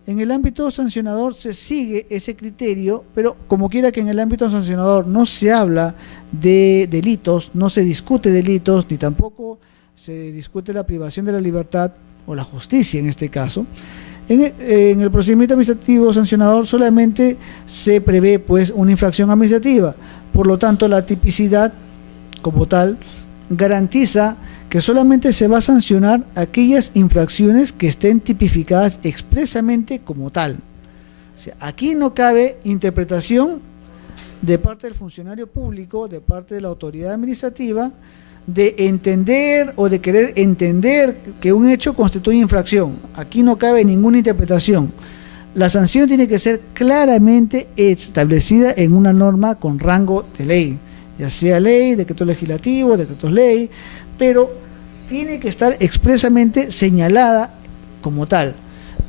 En el ámbito sancionador se sigue ese criterio, pero como quiera que en el ámbito sancionador no se habla de delitos, no se discute delitos, ni tampoco se discute la privación de la libertad o la justicia en este caso. En el procedimiento administrativo sancionador solamente se prevé pues una infracción administrativa, por lo tanto la tipicidad como tal garantiza que solamente se va a sancionar aquellas infracciones que estén tipificadas expresamente como tal. O sea, aquí no cabe interpretación de parte del funcionario público, de parte de la autoridad administrativa, de entender o de querer entender que un hecho constituye infracción. Aquí no cabe ninguna interpretación. La sanción tiene que ser claramente establecida en una norma con rango de ley, ya sea ley, decreto legislativo, decretos ley, pero tiene que estar expresamente señalada como tal.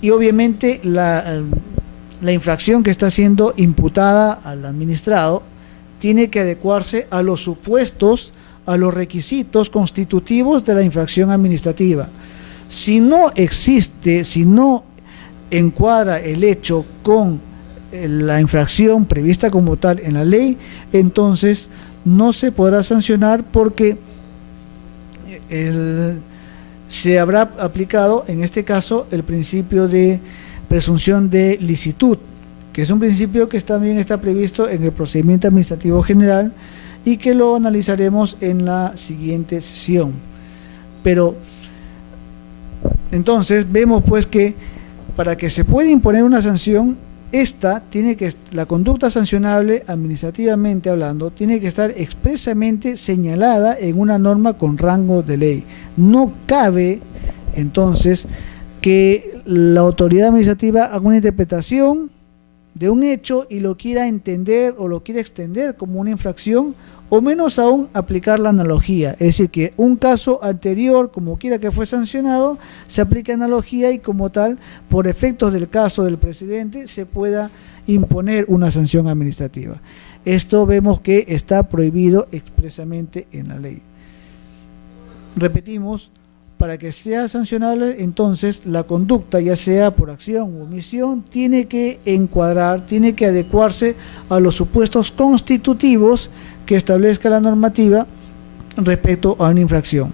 Y obviamente la infracción que está siendo imputada al administrado tiene que adecuarse a los supuestos, a los requisitos constitutivos de la infracción administrativa. Si no existe, si no encuadra el hecho con la infracción prevista como tal en la ley, entonces no se podrá sancionar porque se habrá aplicado en este caso el principio de presunción de licitud, que es un principio que también está previsto en el procedimiento administrativo general y que lo analizaremos en la siguiente sesión. Pero entonces vemos pues que para que se pueda imponer una sanción, la conducta sancionable administrativamente hablando tiene que estar expresamente señalada en una norma con rango de ley. No cabe entonces que la autoridad administrativa haga una interpretación de un hecho y lo quiera entender o lo quiera extender como una infracción, o menos aún aplicar la analogía, es decir, que un caso anterior, como quiera que fue sancionado, se aplique analogía y como tal, por efectos del caso del precedente, se pueda imponer una sanción administrativa. Esto vemos que está prohibido expresamente en la ley. Repetimos, para que sea sancionable, entonces la conducta, ya sea por acción u omisión, tiene que encuadrar, tiene que adecuarse a los supuestos constitutivos que establezca la normativa respecto a una infracción.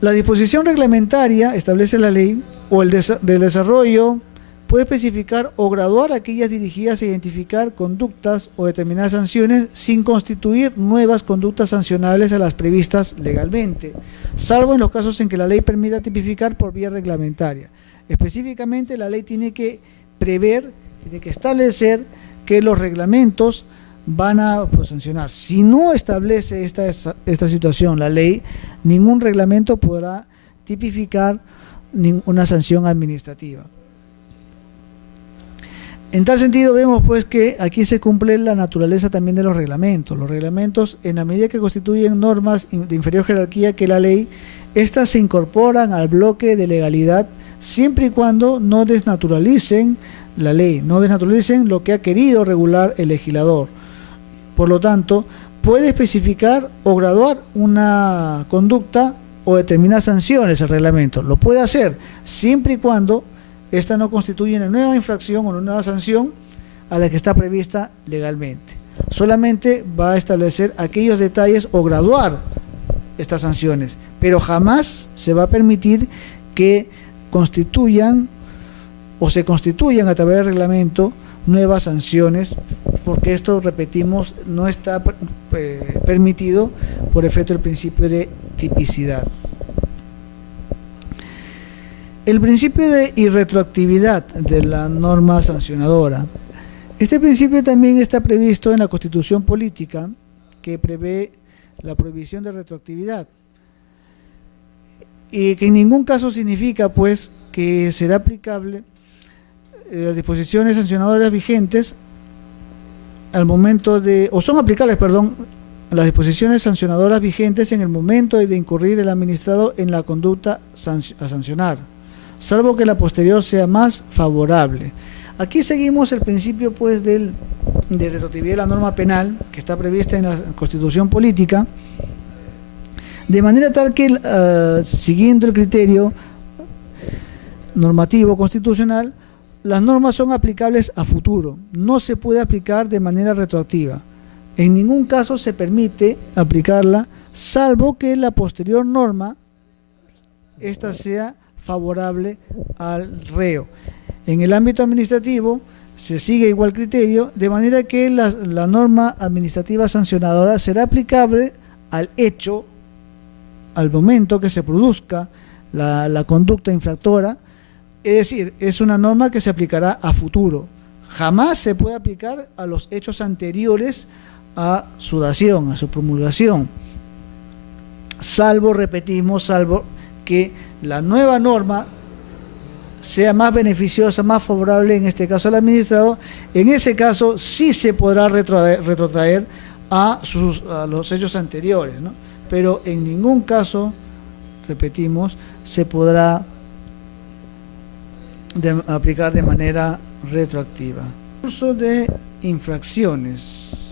La disposición reglamentaria, establece la ley, o el del desarrollo, puede especificar o graduar aquellas dirigidas a identificar conductas o determinadas sanciones sin constituir nuevas conductas sancionables a las previstas legalmente, salvo en los casos en que la ley permita tipificar por vía reglamentaria. Específicamente, la ley tiene que prever, tiene que establecer que los reglamentos van a sancionar. Si no establece esta situación la ley, ningún reglamento podrá tipificar una sanción administrativa. En tal sentido, vemos pues que aquí se cumple la naturaleza también de los reglamentos. Los reglamentos, en la medida que constituyen normas de inferior jerarquía que la ley, estas se incorporan al bloque de legalidad siempre y cuando no desnaturalicen la ley, no desnaturalicen lo que ha querido regular el legislador. Por lo tanto, puede especificar o graduar una conducta o determinar sanciones el reglamento. Lo puede hacer siempre y cuando esta no constituye una nueva infracción o una nueva sanción a la que está prevista legalmente. Solamente va a establecer aquellos detalles o graduar estas sanciones, pero jamás se va a permitir que constituyan o se constituyan a través del reglamento nuevas sanciones, porque esto, repetimos, no está permitido por efecto del principio de tipicidad. El principio de irretroactividad de la norma sancionadora. Este principio también está previsto en la Constitución Política, que prevé la prohibición de retroactividad, y que en ningún caso significa pues que será aplicable las disposiciones sancionadoras vigentes al momento de, o son aplicables, perdón, las disposiciones sancionadoras vigentes en el momento de incurrir el administrado en la conducta a sancionar, salvo que la posterior sea más favorable. Aquí seguimos el principio pues de retroactividad de la norma penal que está prevista en la Constitución Política, de manera tal que siguiendo el criterio normativo constitucional, las normas son aplicables a futuro, no se puede aplicar de manera retroactiva. En ningún caso se permite aplicarla, salvo que la posterior norma esta sea favorable al reo. En el ámbito administrativo se sigue igual criterio, de manera que la norma administrativa sancionadora será aplicable al hecho, al momento que se produzca la conducta infractora. Es decir, es una norma que se aplicará a futuro. Jamás se puede aplicar a los hechos anteriores a su dación, a su promulgación. Salvo, repetimos, salvo que la nueva norma sea más beneficiosa, más favorable, en este caso al administrado. En ese caso sí se podrá retrotraer a los hechos anteriores, ¿no? Pero en ningún caso, repetimos, se podrá aplicar de manera retroactiva. Curso de infracciones.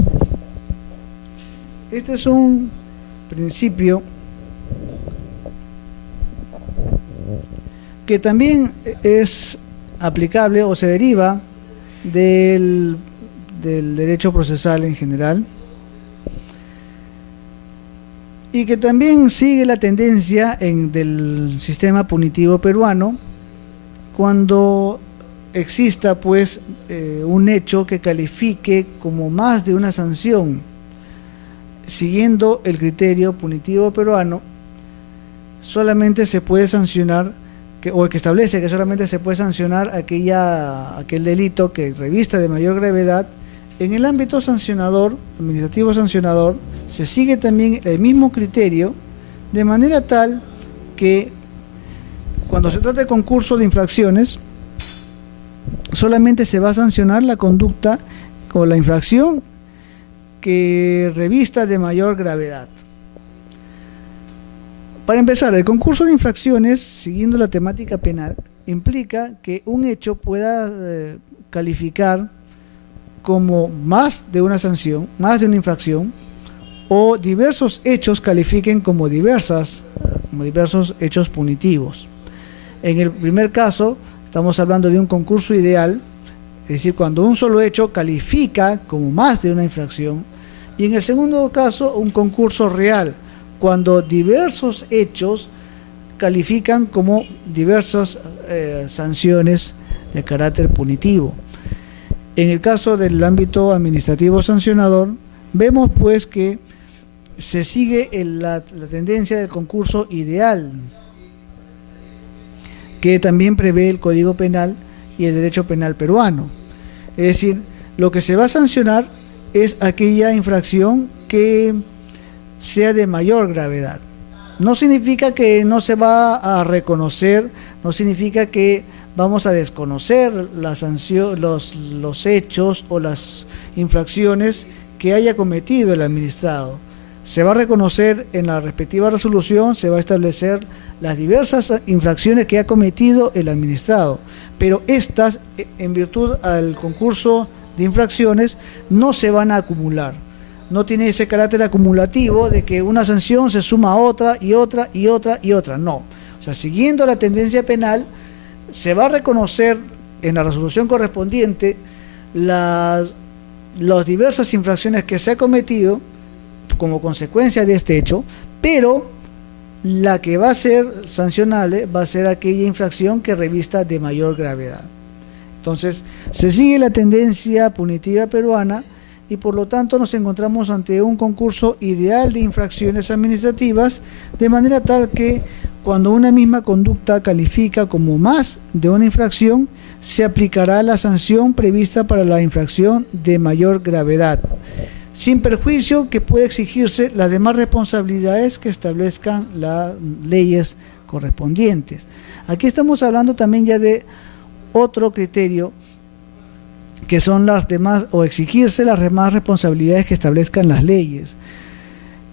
Este es un principio que también es aplicable o se deriva del derecho procesal en general, y que también sigue la tendencia del sistema punitivo peruano, cuando exista pues un hecho que califique como más de una sanción. Siguiendo el criterio punitivo peruano, solamente se puede sancionar, o que establece que solamente se puede sancionar aquel delito que revista de mayor gravedad. En el ámbito sancionador, administrativo sancionador, se sigue también el mismo criterio, de manera tal que cuando se trata de concurso de infracciones, solamente se va a sancionar la conducta o la infracción que revista de mayor gravedad. Para empezar, el concurso de infracciones, siguiendo la temática penal, implica que un hecho pueda calificar como más de una sanción, más de una infracción, o diversos hechos califiquen como diversos hechos punitivos. En el primer caso, estamos hablando de un concurso ideal, es decir, cuando un solo hecho califica como más de una infracción, y en el segundo caso, un concurso real, cuando diversos hechos califican como diversas sanciones de carácter punitivo. En el caso del ámbito administrativo sancionador, vemos pues que se sigue la tendencia del concurso ideal, que también prevé el Código Penal y el derecho penal peruano. Es decir, lo que se va a sancionar es aquella infracción que sea de mayor gravedad. No significa que no se va a reconocer, no significa que vamos a desconocer la sanción, los hechos o las infracciones que haya cometido el administrado. Se va a reconocer en la respectiva resolución, se va a establecer las diversas infracciones que ha cometido el administrado, pero estas, en virtud al concurso de infracciones, no se van a acumular. No tiene ese carácter acumulativo de que una sanción se suma a otra y otra y otra y otra, no. O sea, siguiendo la tendencia penal, se va a reconocer en la resolución correspondiente las diversas infracciones que se ha cometido como consecuencia de este hecho, pero la que va a ser sancionable va a ser aquella infracción que revista de mayor gravedad. Entonces, se sigue la tendencia punitiva peruana y por lo tanto nos encontramos ante un concurso ideal de infracciones administrativas, de manera tal que cuando una misma conducta califica como más de una infracción, se aplicará la sanción prevista para la infracción de mayor gravedad, sin perjuicio que pueda exigirse las demás responsabilidades que establezcan las leyes correspondientes. Aquí estamos hablando también ya de otro criterio, que son las demás, o exigirse las demás responsabilidades que establezcan las leyes.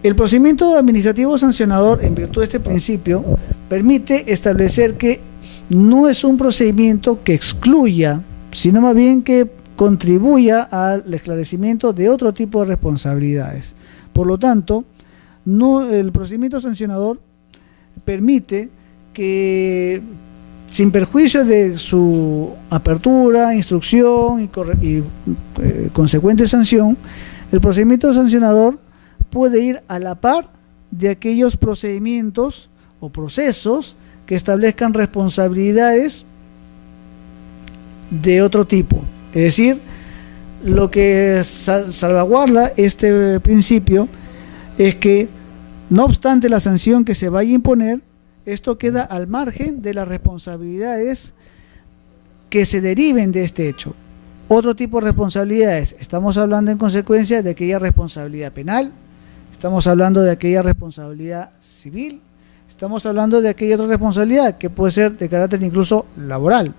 El procedimiento administrativo sancionador, en virtud de este principio, permite establecer que no es un procedimiento que excluya, sino más bien que contribuya al esclarecimiento de otro tipo de responsabilidades. Por lo tanto, el procedimiento sancionador permite que, sin perjuicio de su apertura, instrucción y consecuente sanción, el procedimiento sancionador puede ir a la par de aquellos procedimientos o procesos que establezcan responsabilidades de otro tipo. Es decir, lo que salvaguarda este principio es que, no obstante la sanción que se vaya a imponer, esto queda al margen de las responsabilidades que se deriven de este hecho. Otro tipo de responsabilidades, estamos hablando en consecuencia de aquella responsabilidad penal, estamos hablando de aquella responsabilidad civil, estamos hablando de aquella otra responsabilidad que puede ser de carácter incluso laboral.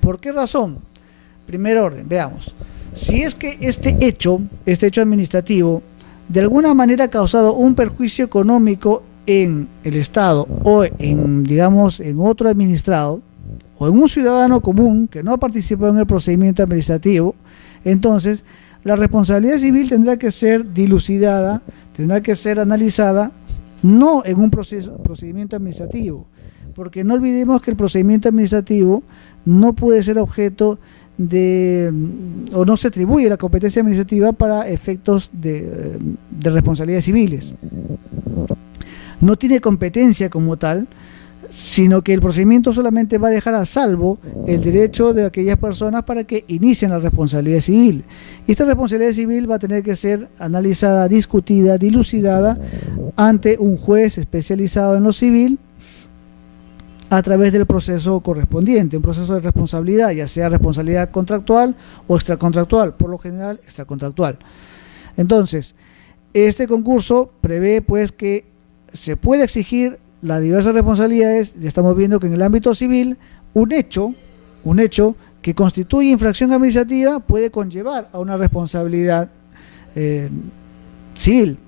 ¿Por qué razón? Primer orden, veamos. Si es que este hecho administrativo, de alguna manera ha causado un perjuicio económico en el Estado o en otro administrado o en un ciudadano común que no ha participado en el procedimiento administrativo, entonces la responsabilidad civil tendrá que ser dilucidada, tendrá que ser analizada, no en un procedimiento administrativo, porque no olvidemos que el procedimiento administrativo no puede ser objeto o no se atribuye la competencia administrativa para efectos de responsabilidades civiles. No tiene competencia como tal, sino que el procedimiento solamente va a dejar a salvo el derecho de aquellas personas para que inicien la responsabilidad civil. Y esta responsabilidad civil va a tener que ser analizada, discutida, dilucidada ante un juez especializado en lo civil a través del proceso correspondiente, un proceso de responsabilidad, ya sea responsabilidad contractual o extracontractual, por lo general extracontractual. Entonces, este concurso prevé pues que se puede exigir las diversas responsabilidades. Ya estamos viendo que en el ámbito civil un hecho que constituye infracción administrativa puede conllevar a una responsabilidad civil.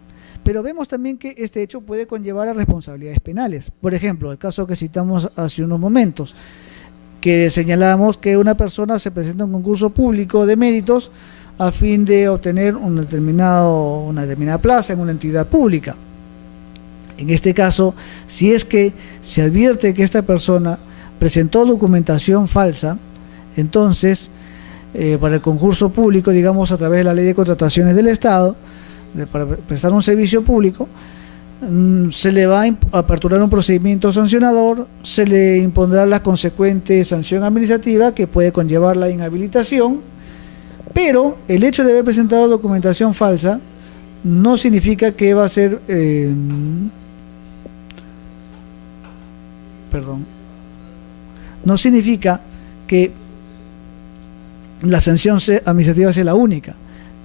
Pero vemos también que este hecho puede conllevar a responsabilidades penales. Por ejemplo, el caso que citamos hace unos momentos, que señalamos que una persona se presenta a un concurso público de méritos a fin de obtener una determinada plaza en una entidad pública. En este caso, si es que se advierte que esta persona presentó documentación falsa, entonces, para el concurso público, digamos a través de la Ley de Contrataciones del Estado, para prestar un servicio público, se le va a aperturar un procedimiento sancionador, se le impondrá la consecuente sanción administrativa que puede conllevar la inhabilitación, pero el hecho de haber presentado documentación falsa no significa que va a ser... no significa que la sanción administrativa sea la única.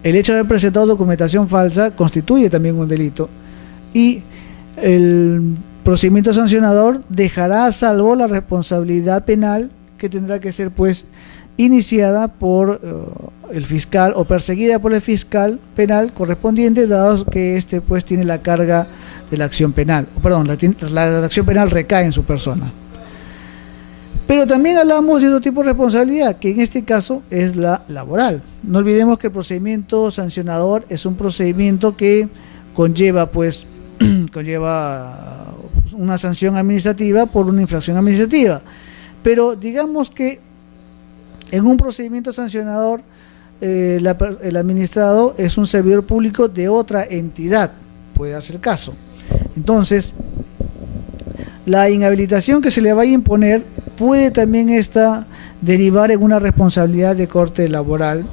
El hecho de haber presentado documentación falsa constituye también un delito y el procedimiento sancionador dejará a salvo la responsabilidad penal que tendrá que ser pues iniciada por el fiscal o perseguida por el fiscal penal correspondiente, dado que este pues tiene la carga de la acción penal, la acción penal recae en su persona. Pero también hablamos de otro tipo de responsabilidad, que en este caso es la laboral. No olvidemos que el procedimiento sancionador es un procedimiento que conlleva una sanción administrativa por una infracción administrativa. Pero digamos que en un procedimiento sancionador el administrado es un servidor público de otra entidad, puede darse el caso. Entonces, la inhabilitación que se le vaya a imponer puede también derivar en una responsabilidad de corte laboral,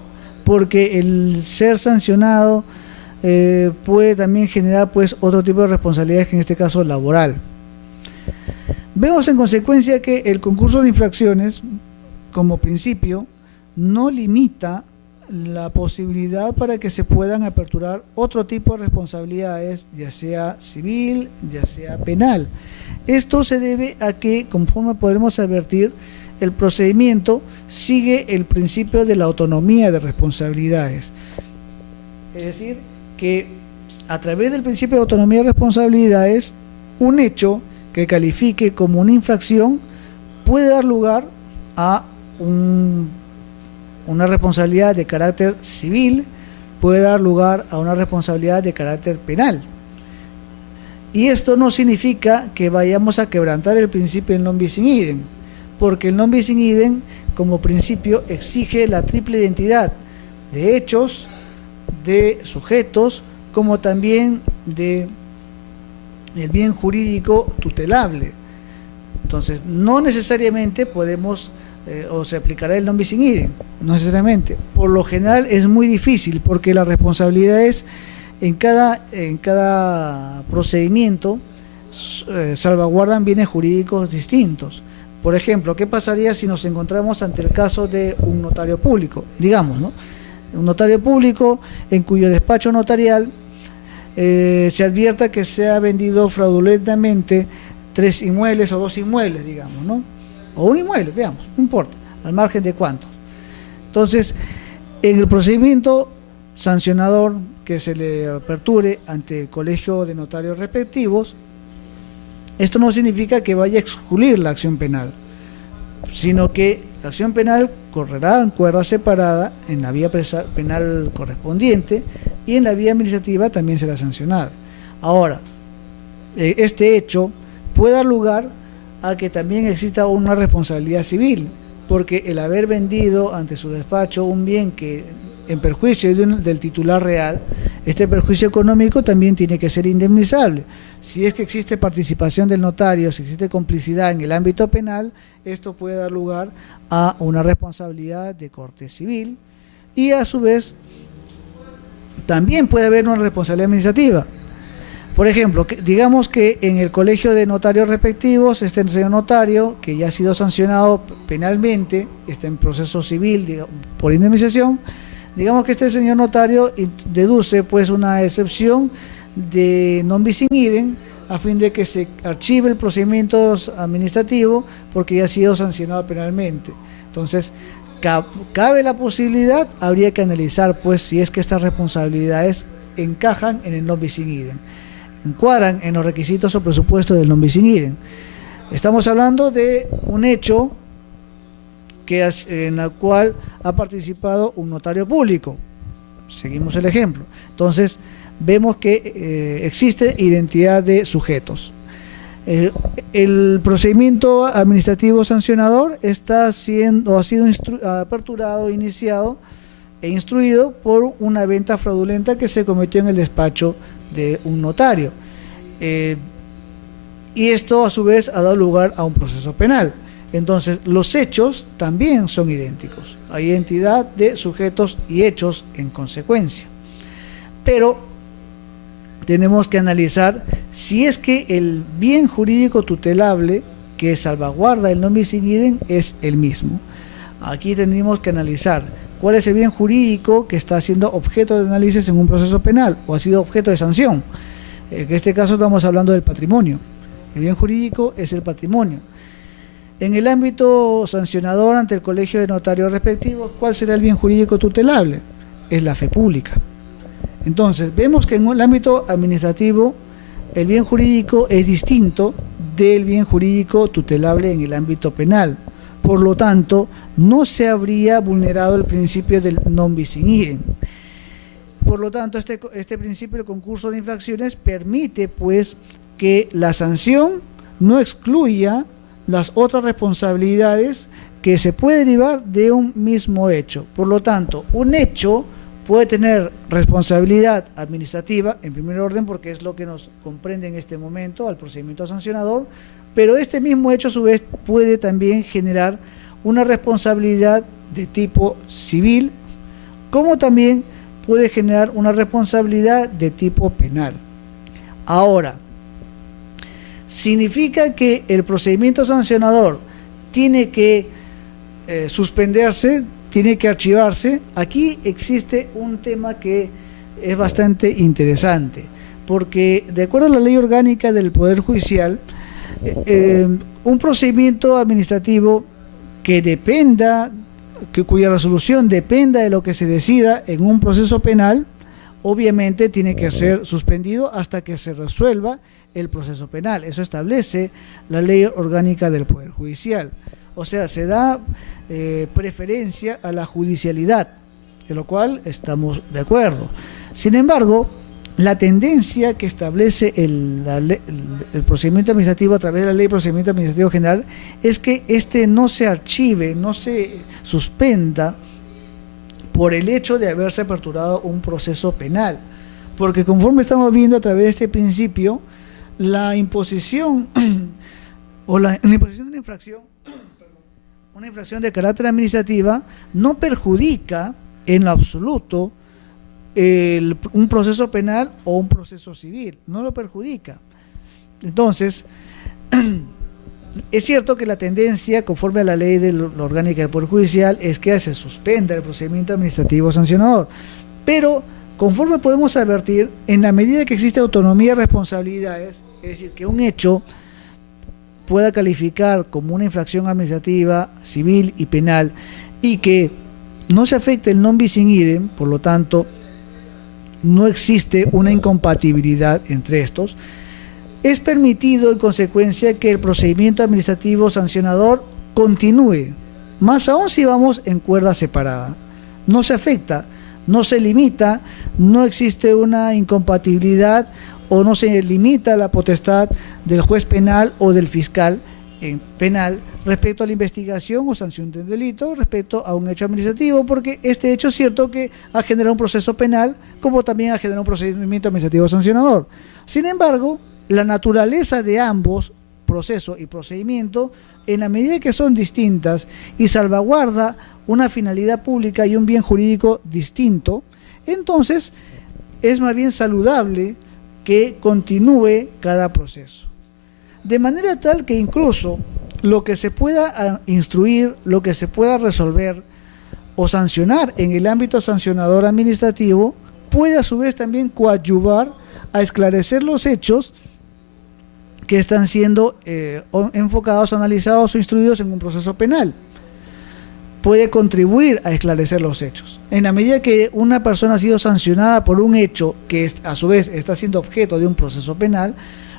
porque el ser sancionado puede también generar pues otro tipo de responsabilidades, que en este caso laboral. Vemos en consecuencia que el concurso de infracciones, como principio, no limita la posibilidad para que se puedan aperturar otro tipo de responsabilidades, ya sea civil, ya sea penal. Esto se debe a que, conforme podremos advertir, el procedimiento sigue el principio de la autonomía de responsabilidades. Es decir, que a través del principio de autonomía de responsabilidades, un hecho que califique como una infracción puede dar lugar a una responsabilidad de carácter civil, puede dar lugar a una responsabilidad de carácter penal. Y esto no significa que vayamos a quebrantar el principio del non bis in idem, porque el non bis in idem como principio exige la triple identidad de hechos, de sujetos, como también de el bien jurídico tutelable. Entonces, no necesariamente podemos o se aplicará el non bis in idem, no necesariamente. Por lo general es muy difícil, porque las responsabilidades en cada procedimiento salvaguardan bienes jurídicos distintos. Por ejemplo, ¿qué pasaría si nos encontramos ante el caso de un notario público? Digamos, ¿no? Un notario público en cuyo despacho notarial se advierta que se ha vendido fraudulentamente 3 inmuebles o 2 inmuebles, digamos, ¿no? O un inmueble, veamos, no importa, al margen de cuántos. Entonces, en el procedimiento sancionador que se le aperture ante el colegio de notarios respectivos, esto no significa que vaya a excluir la acción penal, sino que la acción penal correrá en cuerda separada en la vía penal correspondiente, y en la vía administrativa también será sancionada. Ahora, este hecho puede dar lugar a que también exista una responsabilidad civil, porque el haber vendido ante su despacho un bien que en perjuicio del titular real, este perjuicio económico también tiene que ser indemnizable. Si es que existe participación del notario, si existe complicidad en el ámbito penal, esto puede dar lugar a una responsabilidad de corte civil, y a su vez también puede haber una responsabilidad administrativa. Por ejemplo, digamos que en el colegio de notarios respectivos está el señor notario que ya ha sido sancionado penalmente, está en proceso civil, digamos, por indemnización. Digamos que este señor notario deduce pues una excepción de non bis in idem a fin de que se archive el procedimiento administrativo porque ya ha sido sancionado penalmente. Entonces, cabe la posibilidad, habría que analizar pues si es que estas responsabilidades encajan en el non bis in idem, encuadran en los requisitos o presupuestos del non bis in idem. Estamos hablando de un hecho en el cual ha participado un notario público, Seguimos el ejemplo. Entonces, vemos que existe identidad de sujetos. El procedimiento administrativo sancionador ha sido aperturado, iniciado e instruido por una venta fraudulenta que se cometió en el despacho de un notario. Y esto a su vez ha dado lugar a un proceso penal. Entonces, los hechos también son idénticos. Hay identidad de sujetos y hechos en consecuencia. Pero tenemos que analizar si es que el bien jurídico tutelable que salvaguarda el non bis in idem es el mismo. Aquí tenemos que analizar cuál es el bien jurídico que está siendo objeto de análisis en un proceso penal o ha sido objeto de sanción. En este caso estamos hablando del patrimonio. El bien jurídico es el patrimonio. En el ámbito sancionador ante el colegio de notarios respectivos, ¿cuál será el bien jurídico tutelable? Es la fe pública. Entonces, vemos que en el ámbito administrativo el bien jurídico es distinto del bien jurídico tutelable en el ámbito penal. Por lo tanto, no se habría vulnerado el principio del non bis in idem. Por lo tanto, este principio del concurso de infracciones permite, pues, que la sanción no excluya las otras responsabilidades que se puede derivar de un mismo hecho. Por lo tanto, un hecho puede tener responsabilidad administrativa, en primer orden, porque es lo que nos comprende en este momento al procedimiento sancionador, pero este mismo hecho a su vez puede también generar una responsabilidad de tipo civil, como también puede generar una responsabilidad de tipo penal. Ahora, ¿significa que el procedimiento sancionador tiene que suspenderse, tiene que archivarse? Aquí existe un tema que es bastante interesante, porque de acuerdo a la ley orgánica del Poder Judicial, un procedimiento administrativo cuya resolución dependa de lo que se decida en un proceso penal, obviamente tiene que ser suspendido hasta que se resuelva el proceso penal. Eso establece la ley orgánica del Poder Judicial. O sea, se da preferencia a la judicialidad, de lo cual estamos de acuerdo. Sin embargo, la tendencia que establece el procedimiento administrativo a través de la Ley de Procedimiento Administrativo General es que este no se archive, no se suspenda por el hecho de haberse aperturado un proceso penal. Porque conforme estamos viendo a través de este principio, la imposición o la imposición de una infracción de carácter administrativa no perjudica en lo absoluto un proceso penal o un proceso civil, no lo perjudica. Entonces, es cierto que la tendencia, conforme a la ley de la orgánica del Poder Judicial, es que se suspenda el procedimiento administrativo sancionador, pero conforme podemos advertir, en la medida que existe autonomía de responsabilidades, es decir, que un hecho pueda calificar como una infracción administrativa, civil y penal, y que no se afecte el non bis in idem, por lo tanto, no existe una incompatibilidad entre estos, es permitido en consecuencia que el procedimiento administrativo sancionador continúe, más aún si vamos en cuerda separada. No se afecta, no se limita, no existe una incompatibilidad o no se limita la potestad del juez penal o del fiscal penal respecto a la investigación o sanción del delito respecto a un hecho administrativo, porque este hecho es cierto que ha generado un proceso penal como también ha generado un procedimiento administrativo sancionador. Sin embargo, la naturaleza de ambos, proceso y procedimiento, en la medida que son distintas y salvaguarda una finalidad pública y un bien jurídico distinto, entonces es más bien saludable que continúe cada proceso. De manera tal que incluso lo que se pueda instruir, lo que se pueda resolver o sancionar en el ámbito sancionador administrativo, puede a su vez también coadyuvar a esclarecer los hechos que están siendo enfocados, analizados o instruidos en un proceso penal. Puede contribuir a esclarecer los hechos. En la medida que una persona ha sido sancionada por un hecho que a su vez está siendo objeto de un proceso penal,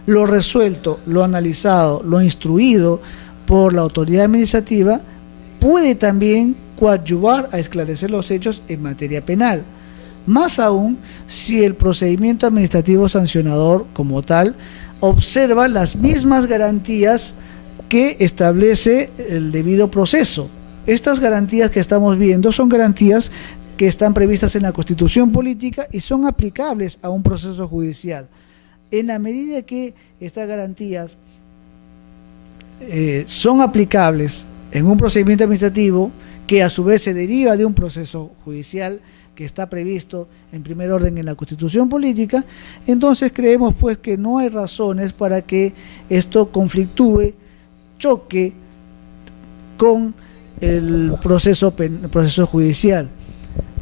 lo resuelto, lo analizado, lo instruido por la autoridad administrativa puede también coadyuvar a esclarecer los hechos en materia penal. Más aún si el procedimiento administrativo sancionador como tal observa las mismas garantías que establece el debido proceso. Estas garantías que estamos viendo son garantías que están previstas en la Constitución Política y son aplicables a un proceso judicial. En la medida que estas garantías son aplicables en un procedimiento administrativo que a su vez se deriva de un proceso judicial que está previsto en primer orden en la Constitución Política, entonces creemos pues que no hay razones para que esto conflictúe, choque con el proceso judicial.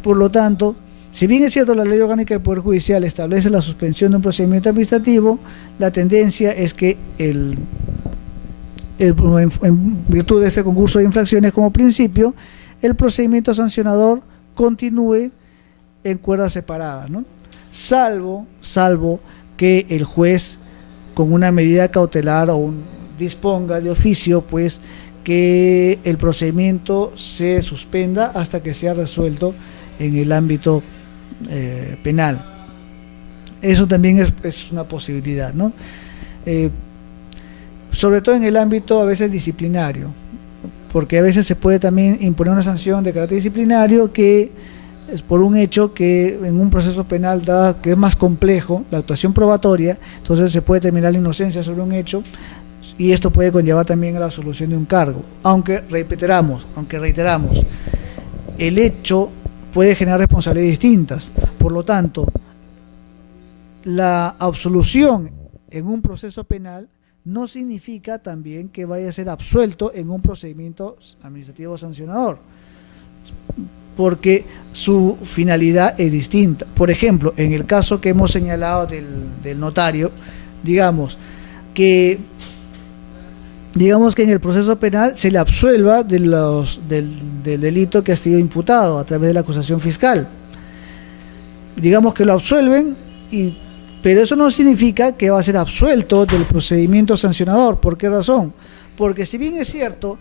Por lo tanto, si bien es cierto la Ley Orgánica del Poder Judicial establece la suspensión de un procedimiento administrativo, la tendencia es que en virtud de este concurso de infracciones como principio, el procedimiento sancionador continúe en cuerda separada, ¿no? Salvo que el juez con una medida cautelar disponga de oficio, pues, que el procedimiento se suspenda hasta que sea resuelto en el ámbito penal. Eso también es una posibilidad, ¿no? Sobre todo en el ámbito a veces disciplinario, porque a veces se puede también imponer una sanción de carácter disciplinario que es por un hecho que en un proceso penal, dado que es más complejo la actuación probatoria, entonces se puede determinar la inocencia sobre un hecho y esto puede conllevar también a la absolución de un cargo, aunque reiteramos, el hecho puede generar responsabilidades distintas. Por lo tanto, la absolución en un proceso penal no significa también que vaya a ser absuelto en un procedimiento administrativo sancionador, porque su finalidad es distinta. Por ejemplo, en el caso que hemos señalado del notario, digamos que en el proceso penal se le absuelva del delito que ha sido imputado a través de la acusación fiscal. Digamos que lo absuelven, pero eso no significa que va a ser absuelto del procedimiento sancionador. ¿Por qué razón? Porque si bien es cierto,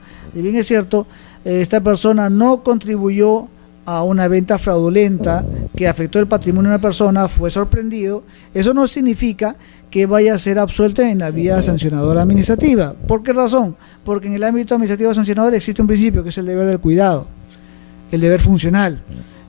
esta persona no contribuyó a una venta fraudulenta que afectó el patrimonio de una persona, fue sorprendido, eso no significa que vaya a ser absuelta en la vía sancionadora administrativa. ¿Por qué razón? Porque en el ámbito administrativo sancionador existe un principio que es el deber del cuidado, el deber funcional.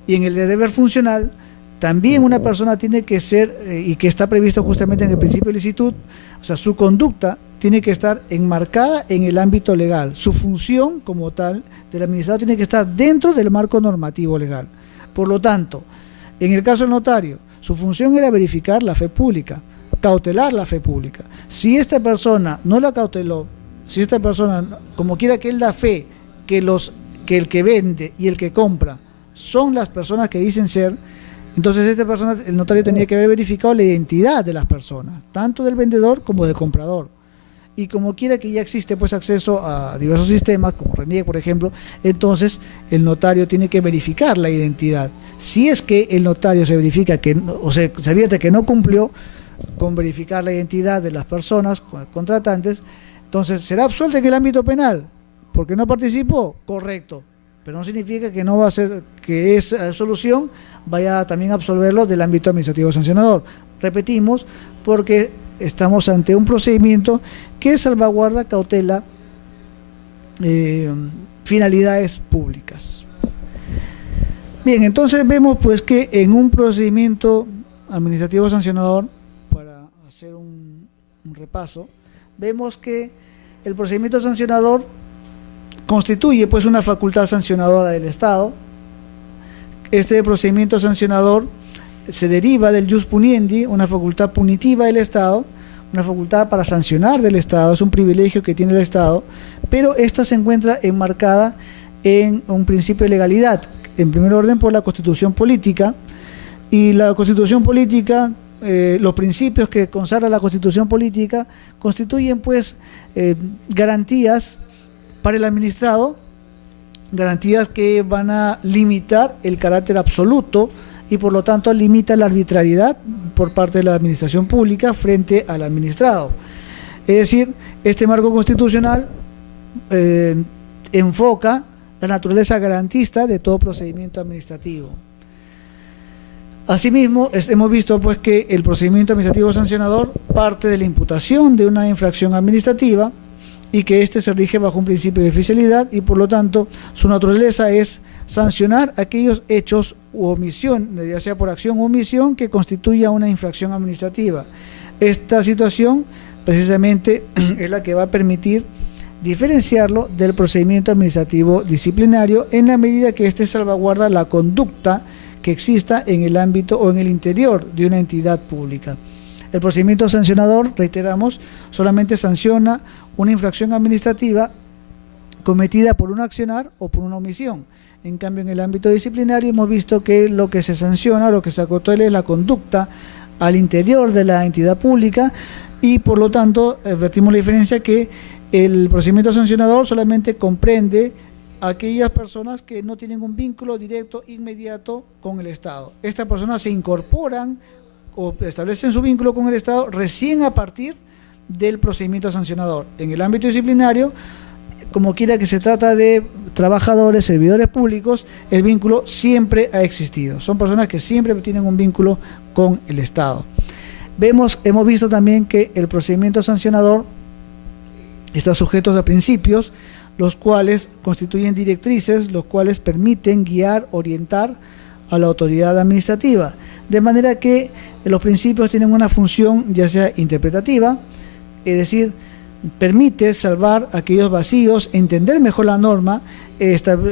Y en el deber funcional también una persona tiene que ser, y que está previsto justamente en el principio de licitud, o sea, su conducta tiene que estar enmarcada en el ámbito legal. Su función como tal del administrador tiene que estar dentro del marco normativo legal. Por lo tanto, en el caso del notario, su función era verificar la fe pública, cautelar la fe pública. Si esta persona no la cauteló, si esta persona, como quiera que él da fe, que el que vende y el que compra son las personas que dicen ser, entonces esta persona, el notario tenía que haber verificado la identidad de las personas, tanto del vendedor como del comprador. Y como quiera que ya existe pues acceso a diversos sistemas, como RENIEC, por ejemplo, entonces el notario tiene que verificar la identidad. Si es que el notario se verifica se advierte que no cumplió con verificar la identidad de las personas contratantes, entonces será absuelto en el ámbito penal, porque no participó, correcto, pero no significa que no va a ser, que esa solución vaya también a absolverlo del ámbito administrativo sancionador. Repetimos, porque estamos ante un procedimiento que salvaguarda, cautela finalidades públicas. Bien, entonces vemos pues que en un procedimiento administrativo sancionador, para hacer un repaso, vemos que el procedimiento sancionador constituye pues una facultad sancionadora del Estado. Este procedimiento sancionador se deriva del jus puniendi, una facultad punitiva del Estado, una facultad para sancionar del Estado, es un privilegio que tiene el Estado, pero esta se encuentra enmarcada en un principio de legalidad, en primer orden por la Constitución Política, y la Constitución Política, los principios que consagra la Constitución Política constituyen pues garantías para el administrado, garantías que van a limitar el carácter absoluto y por lo tanto limita la arbitrariedad por parte de la administración pública frente al administrado. Es decir, este marco constitucional enfoca la naturaleza garantista de todo procedimiento administrativo. Asimismo, hemos visto pues que el procedimiento administrativo sancionador parte de la imputación de una infracción administrativa y que éste se rige bajo un principio de oficialidad y por lo tanto su naturaleza es sancionar aquellos hechos u omisión, ya sea por acción o omisión, que constituya una infracción administrativa. Esta situación precisamente es la que va a permitir diferenciarlo del procedimiento administrativo disciplinario en la medida que éste salvaguarda la conducta que exista en el ámbito o en el interior de una entidad pública. El procedimiento sancionador, reiteramos, solamente sanciona una infracción administrativa cometida por un accionar o por una omisión. En cambio, en el ámbito disciplinario hemos visto que lo que se sanciona, lo que se acotela es la conducta al interior de la entidad pública y por lo tanto advertimos la diferencia que el procedimiento sancionador solamente comprende a aquellas personas que no tienen un vínculo directo inmediato con el Estado. Estas personas se incorporan o establecen su vínculo con el Estado recién a partir del procedimiento sancionador. En el ámbito disciplinario, como quiera que se trata de trabajadores, servidores públicos, el vínculo siempre ha existido. Son personas que siempre tienen un vínculo con el Estado. Hemos visto también que el procedimiento sancionador está sujeto a principios, los cuales constituyen directrices, los cuales permiten guiar, orientar a la autoridad administrativa. De manera que los principios tienen una función ya sea interpretativa, es decir, permite salvar aquellos vacíos, entender mejor la norma,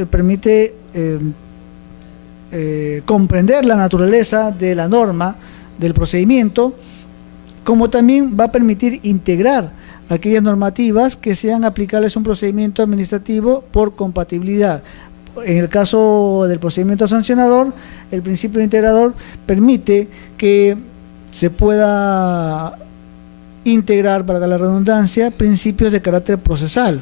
permite comprender la naturaleza de la norma, del procedimiento, como también va a permitir integrar aquellas normativas que sean aplicables a un procedimiento administrativo por compatibilidad. En el caso del procedimiento sancionador, el principio integrador permite que se pueda integrar, para la redundancia, principios de carácter procesal,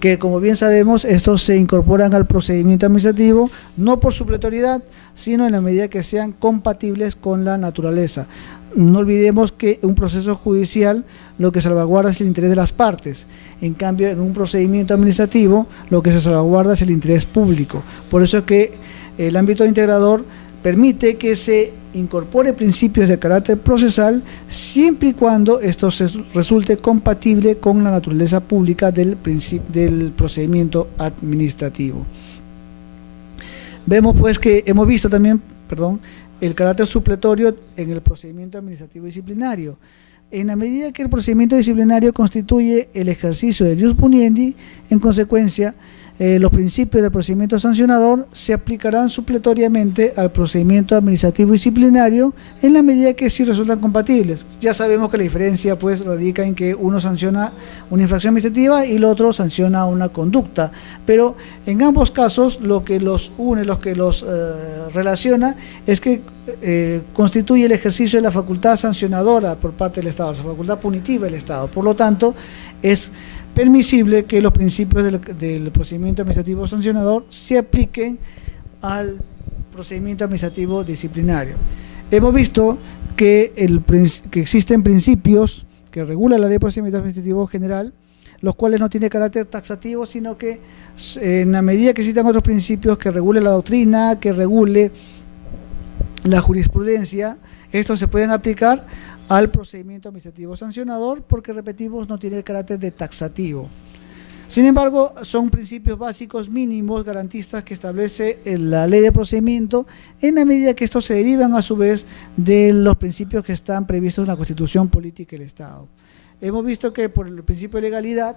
que como bien sabemos, estos se incorporan al procedimiento administrativo no por supletoriedad, sino en la medida que sean compatibles con la naturaleza. No olvidemos que un proceso judicial lo que salvaguarda es el interés de las partes. En cambio, en un procedimiento administrativo lo que se salvaguarda es el interés público. Por eso es que el ámbito integrador permite que se incorpore principios de carácter procesal siempre y cuando esto resulte compatible con la naturaleza pública del procedimiento administrativo. Vemos pues que hemos visto también, el carácter supletorio en el procedimiento administrativo disciplinario. En la medida que el procedimiento disciplinario constituye el ejercicio del ius puniendi, en consecuencia, los principios del procedimiento sancionador se aplicarán supletoriamente al procedimiento administrativo disciplinario en la medida que sí resultan compatibles. Ya sabemos que la diferencia pues radica en que uno sanciona una infracción administrativa y el otro sanciona una conducta, pero en ambos casos lo que los une, lo que los relaciona es que constituye el ejercicio de la facultad sancionadora por parte del Estado, la facultad punitiva del Estado. Por lo tanto, es permisible que los principios del procedimiento administrativo sancionador se apliquen al procedimiento administrativo disciplinario. Hemos visto que existen principios que regula la ley de procedimiento administrativo general, los cuales no tienen carácter taxativo, sino que en la medida que existan otros principios que regule la doctrina, que regule la jurisprudencia, estos se pueden aplicar al procedimiento administrativo sancionador porque, repetimos, no tiene el carácter de taxativo. Sin embargo, son principios básicos mínimos garantistas que establece la ley de procedimiento en la medida que estos se derivan a su vez de los principios que están previstos en la Constitución Política del Estado. Hemos visto que por el principio de legalidad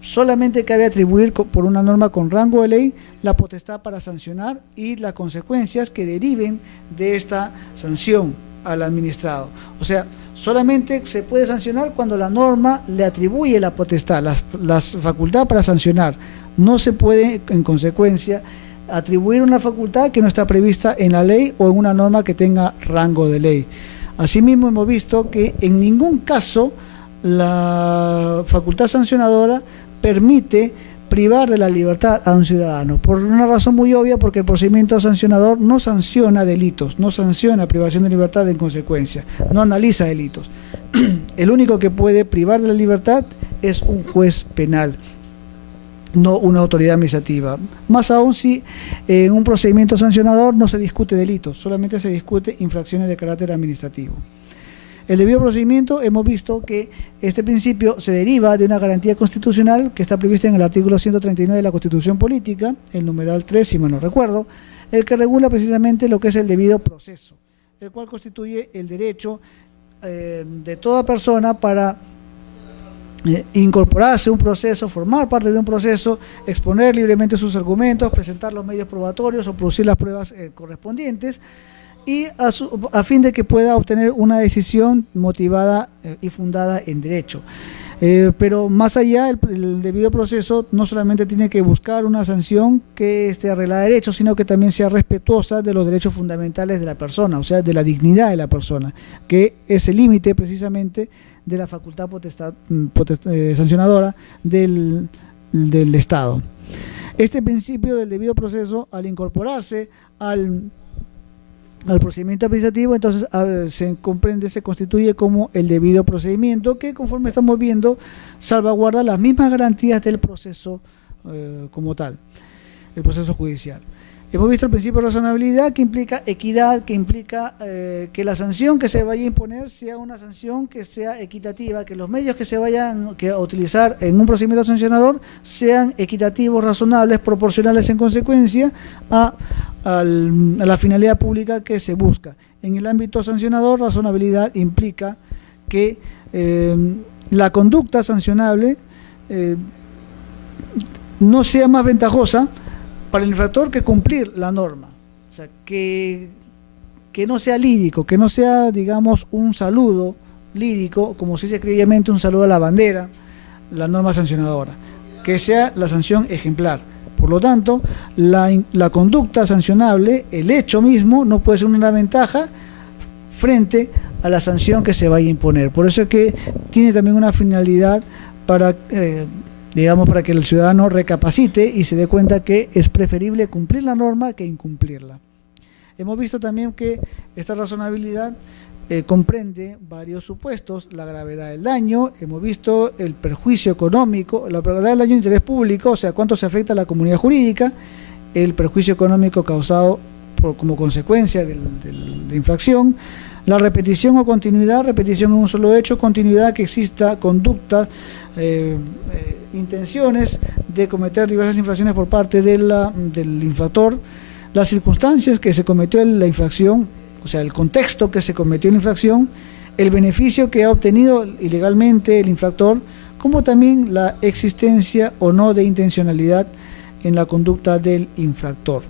solamente cabe atribuir por una norma con rango de ley la potestad para sancionar y las consecuencias que deriven de esta sanción al administrado. O sea, solamente se puede sancionar cuando la norma le atribuye la potestad, la facultad para sancionar. No se puede, en consecuencia, atribuir una facultad que no está prevista en la ley o en una norma que tenga rango de ley. Asimismo, hemos visto que en ningún caso la facultad sancionadora permite privar de la libertad a un ciudadano, por una razón muy obvia, porque el procedimiento sancionador no sanciona delitos, no sanciona privación de libertad en consecuencia, no analiza delitos. El único que puede privar de la libertad es un juez penal. no una autoridad administrativa. Más aún si en un procedimiento sancionador no se discute delitos, solamente se discute infracciones de carácter administrativo. El debido procedimiento, hemos visto que este principio se deriva de una garantía constitucional que está prevista en el artículo 139 de la Constitución Política, el numeral 3, si mal no recuerdo, el que regula precisamente lo que es el debido proceso, el cual constituye el derecho de toda persona para incorporarse a un proceso, formar parte de un proceso, exponer libremente sus argumentos, presentar los medios probatorios o producir las pruebas correspondientes, y a fin de que pueda obtener una decisión motivada y fundada en derecho. Pero más allá, el debido proceso no solamente tiene que buscar una sanción que esté arreglada de derecho, sino que también sea respetuosa de los derechos fundamentales de la persona, o sea, de la dignidad de la persona, que es el límite precisamente de la facultad sancionadora del Estado. Este principio del debido proceso, al incorporarse al procedimiento administrativo, entonces se constituye como el debido procedimiento, que conforme estamos viendo salvaguarda las mismas garantías del proceso como tal, el proceso judicial. Hemos visto el principio de razonabilidad, que implica equidad, que implica que la sanción que se vaya a imponer sea una sanción que sea equitativa, que los medios que se vayan a utilizar en un procedimiento sancionador sean equitativos, razonables, proporcionales en consecuencia a la finalidad pública que se busca. En el ámbito sancionador, razonabilidad implica que la conducta sancionable no sea más ventajosa para el infractor que cumplir la norma. O sea, que no sea lírico, que no sea, digamos, un saludo lírico, como se dice criollamente, un saludo a la bandera, la norma sancionadora, que sea la sanción ejemplar. Por lo tanto, la conducta sancionable, el hecho mismo, no puede ser una ventaja frente a la sanción que se vaya a imponer. Por eso es que tiene también una finalidad para, para que el ciudadano recapacite y se dé cuenta que es preferible cumplir la norma que incumplirla. Hemos visto también que esta razonabilidad comprende varios supuestos: la gravedad del daño, hemos visto el perjuicio económico, la gravedad del daño de interés público, o sea, cuánto se afecta a la comunidad jurídica, el perjuicio económico causado como consecuencia de infracción, la repetición o continuidad, repetición en un solo hecho, continuidad que exista conducta, intenciones de cometer diversas infracciones por parte del infractor, las circunstancias que se cometió la infracción, o sea, el contexto que se cometió la infracción, el beneficio que ha obtenido ilegalmente el infractor, como también la existencia o no de intencionalidad en la conducta del infractor.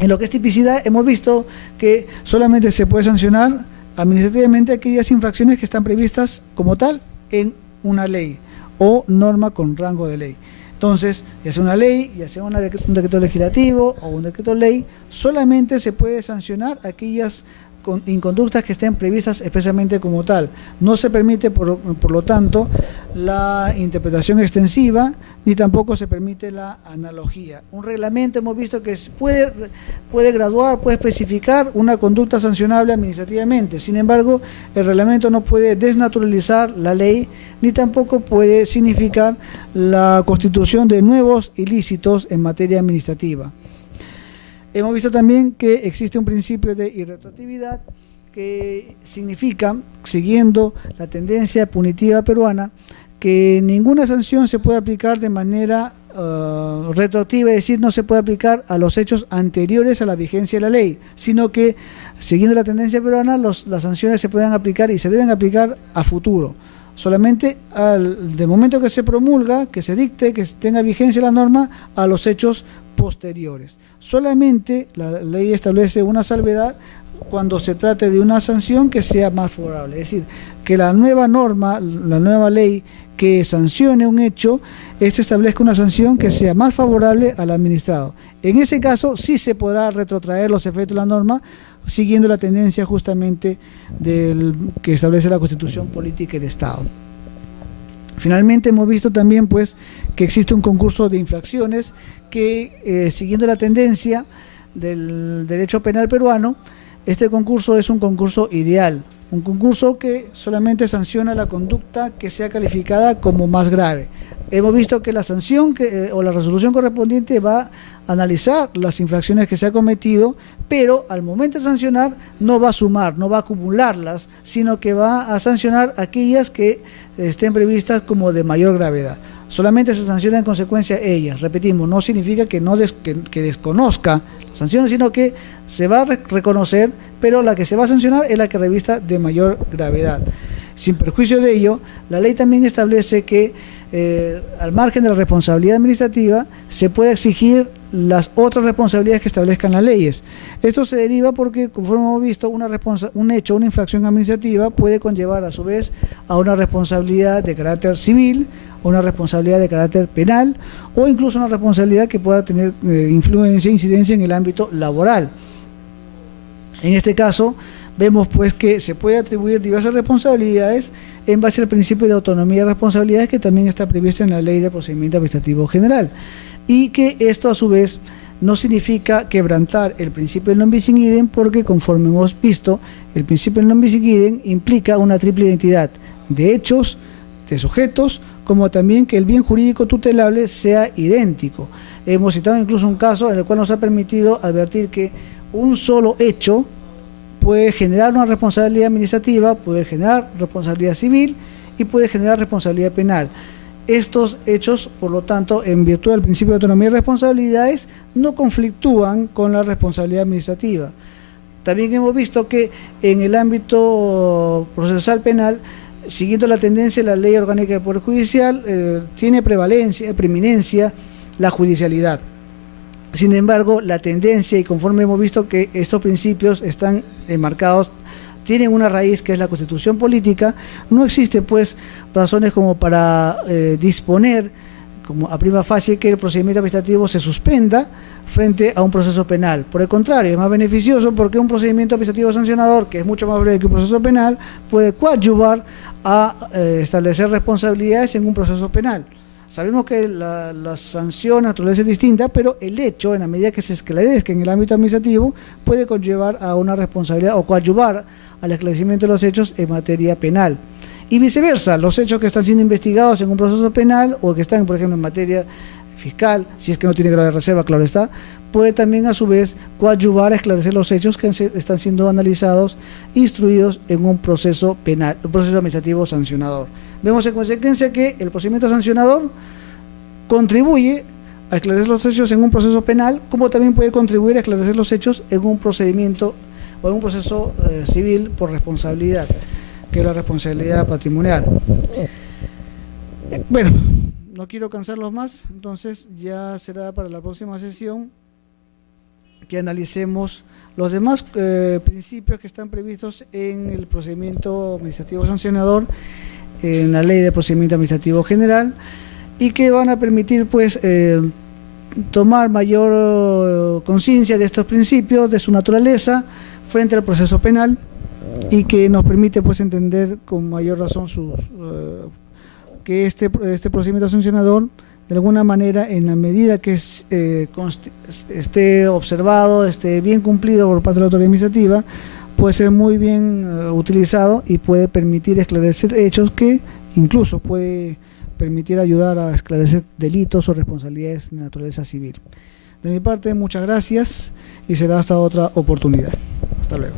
En lo que es tipicidad, hemos visto que solamente se puede sancionar administrativamente aquellas infracciones que están previstas como tal en una ley o norma con rango de ley. Entonces, ya sea una ley, ya sea un decreto legislativo o un decreto ley, solamente se puede sancionar aquellas inconductas que estén previstas expresamente como tal. No se permite, por lo tanto, la interpretación extensiva, ni tampoco se permite la analogía. Un reglamento hemos visto que puede graduar, puede especificar una conducta sancionable administrativamente. Sin embargo, el reglamento no puede desnaturalizar la ley, ni tampoco puede significar la constitución de nuevos ilícitos en materia administrativa. Hemos visto también que existe un principio de irretroactividad que significa, siguiendo la tendencia punitiva peruana, que ninguna sanción se puede aplicar de manera retroactiva, es decir, no se puede aplicar a los hechos anteriores a la vigencia de la ley, sino que, siguiendo la tendencia peruana, las sanciones se pueden aplicar y se deben aplicar a futuro. Solamente del momento que se promulga, que se dicte, que tenga vigencia la norma, a los hechos posteriores. Solamente la ley establece una salvedad cuando se trate de una sanción que sea más favorable, es decir, que la nueva norma, la nueva ley que sancione un hecho, establezca una sanción que sea más favorable al administrado. En ese caso sí se podrá retrotraer los efectos de la norma, siguiendo la tendencia justamente que establece la Constitución Política del Estado. Finalmente hemos visto también pues que existe un concurso de infracciones que, siguiendo la tendencia del derecho penal peruano, este concurso es un concurso ideal, un concurso que solamente sanciona la conducta que sea calificada como más grave. hemos visto que la sanción o la resolución correspondiente va a analizar las infracciones que se ha cometido, pero al momento de sancionar no va a sumar, no va a acumularlas, sino que va a sancionar aquellas que estén previstas como de mayor gravedad. Solamente se sanciona en consecuencia ellas. Repetimos, no significa que que desconozca las sanciones, sino que se va a reconocer, pero la que se va a sancionar es la que revista de mayor gravedad. Sin perjuicio de ello, la ley también establece que al margen de la responsabilidad administrativa se puede exigir las otras responsabilidades que establezcan las leyes. Esto se deriva porque, conforme hemos visto, un hecho, una infracción administrativa puede conllevar a su vez a una responsabilidad de carácter civil, una responsabilidad de carácter penal o incluso una responsabilidad que pueda tener influencia, incidencia en el ámbito laboral. En este caso, vemos pues que se puede atribuir diversas responsabilidades en base al principio de autonomía de responsabilidades que también está previsto en la Ley de Procedimiento Administrativo General, y que esto a su vez no significa quebrantar el principio del non bis in idem, porque conforme hemos visto, el principio del non bis in idem implica una triple identidad de hechos, de sujetos, como también que el bien jurídico tutelable sea idéntico. Hemos citado incluso un caso en el cual nos ha permitido advertir que un solo hecho puede generar una responsabilidad administrativa, puede generar responsabilidad civil y puede generar responsabilidad penal. Estos hechos, por lo tanto, en virtud del principio de autonomía y responsabilidades, no conflictúan con la responsabilidad administrativa. También hemos visto que en el ámbito procesal penal, siguiendo la tendencia de la Ley Orgánica del Poder Judicial, tiene preeminencia la judicialidad. Sin embargo, la tendencia, y conforme hemos visto que estos principios están enmarcados, tienen una raíz que es la Constitución política, no existe pues razones como para disponer, como a prima facie, que el procedimiento administrativo se suspenda frente a un proceso penal. Por el contrario, es más beneficioso porque un procedimiento administrativo sancionador, que es mucho más breve que un proceso penal, puede coadyuvar a establecer responsabilidades en un proceso penal. Sabemos que la sanción naturaleza es distinta, pero el hecho, en la medida que se esclarezca en el ámbito administrativo, puede conllevar a una responsabilidad o coadyuvar al esclarecimiento de los hechos en materia penal. Y viceversa, los hechos que están siendo investigados en un proceso penal o que están, por ejemplo, en materia fiscal, si es que no tiene grado de reserva, claro está, puede también a su vez coadyuvar a esclarecer los hechos que están siendo analizados, instruidos en un proceso penal, un proceso administrativo sancionador. Vemos en consecuencia que el procedimiento sancionador contribuye a esclarecer los hechos en un proceso penal, como también puede contribuir a esclarecer los hechos en un procedimiento o en un proceso civil por responsabilidad, que es la responsabilidad patrimonial. Bueno, no quiero cansarlos más, entonces ya será para la próxima sesión que analicemos los demás principios que están previstos en el procedimiento administrativo sancionador, en la Ley de Procedimiento Administrativo General, y que van a permitir pues tomar mayor conciencia de estos principios, de su naturaleza frente al proceso penal, y que nos permite pues entender con mayor razón que este procedimiento sancionador, de alguna manera, en la medida que esté observado, esté bien cumplido por parte de la autoridad administrativa, puede ser muy bien utilizado y puede permitir esclarecer hechos que incluso puede permitir ayudar a esclarecer delitos o responsabilidades de naturaleza civil. De mi parte, muchas gracias y será hasta otra oportunidad. Hasta luego.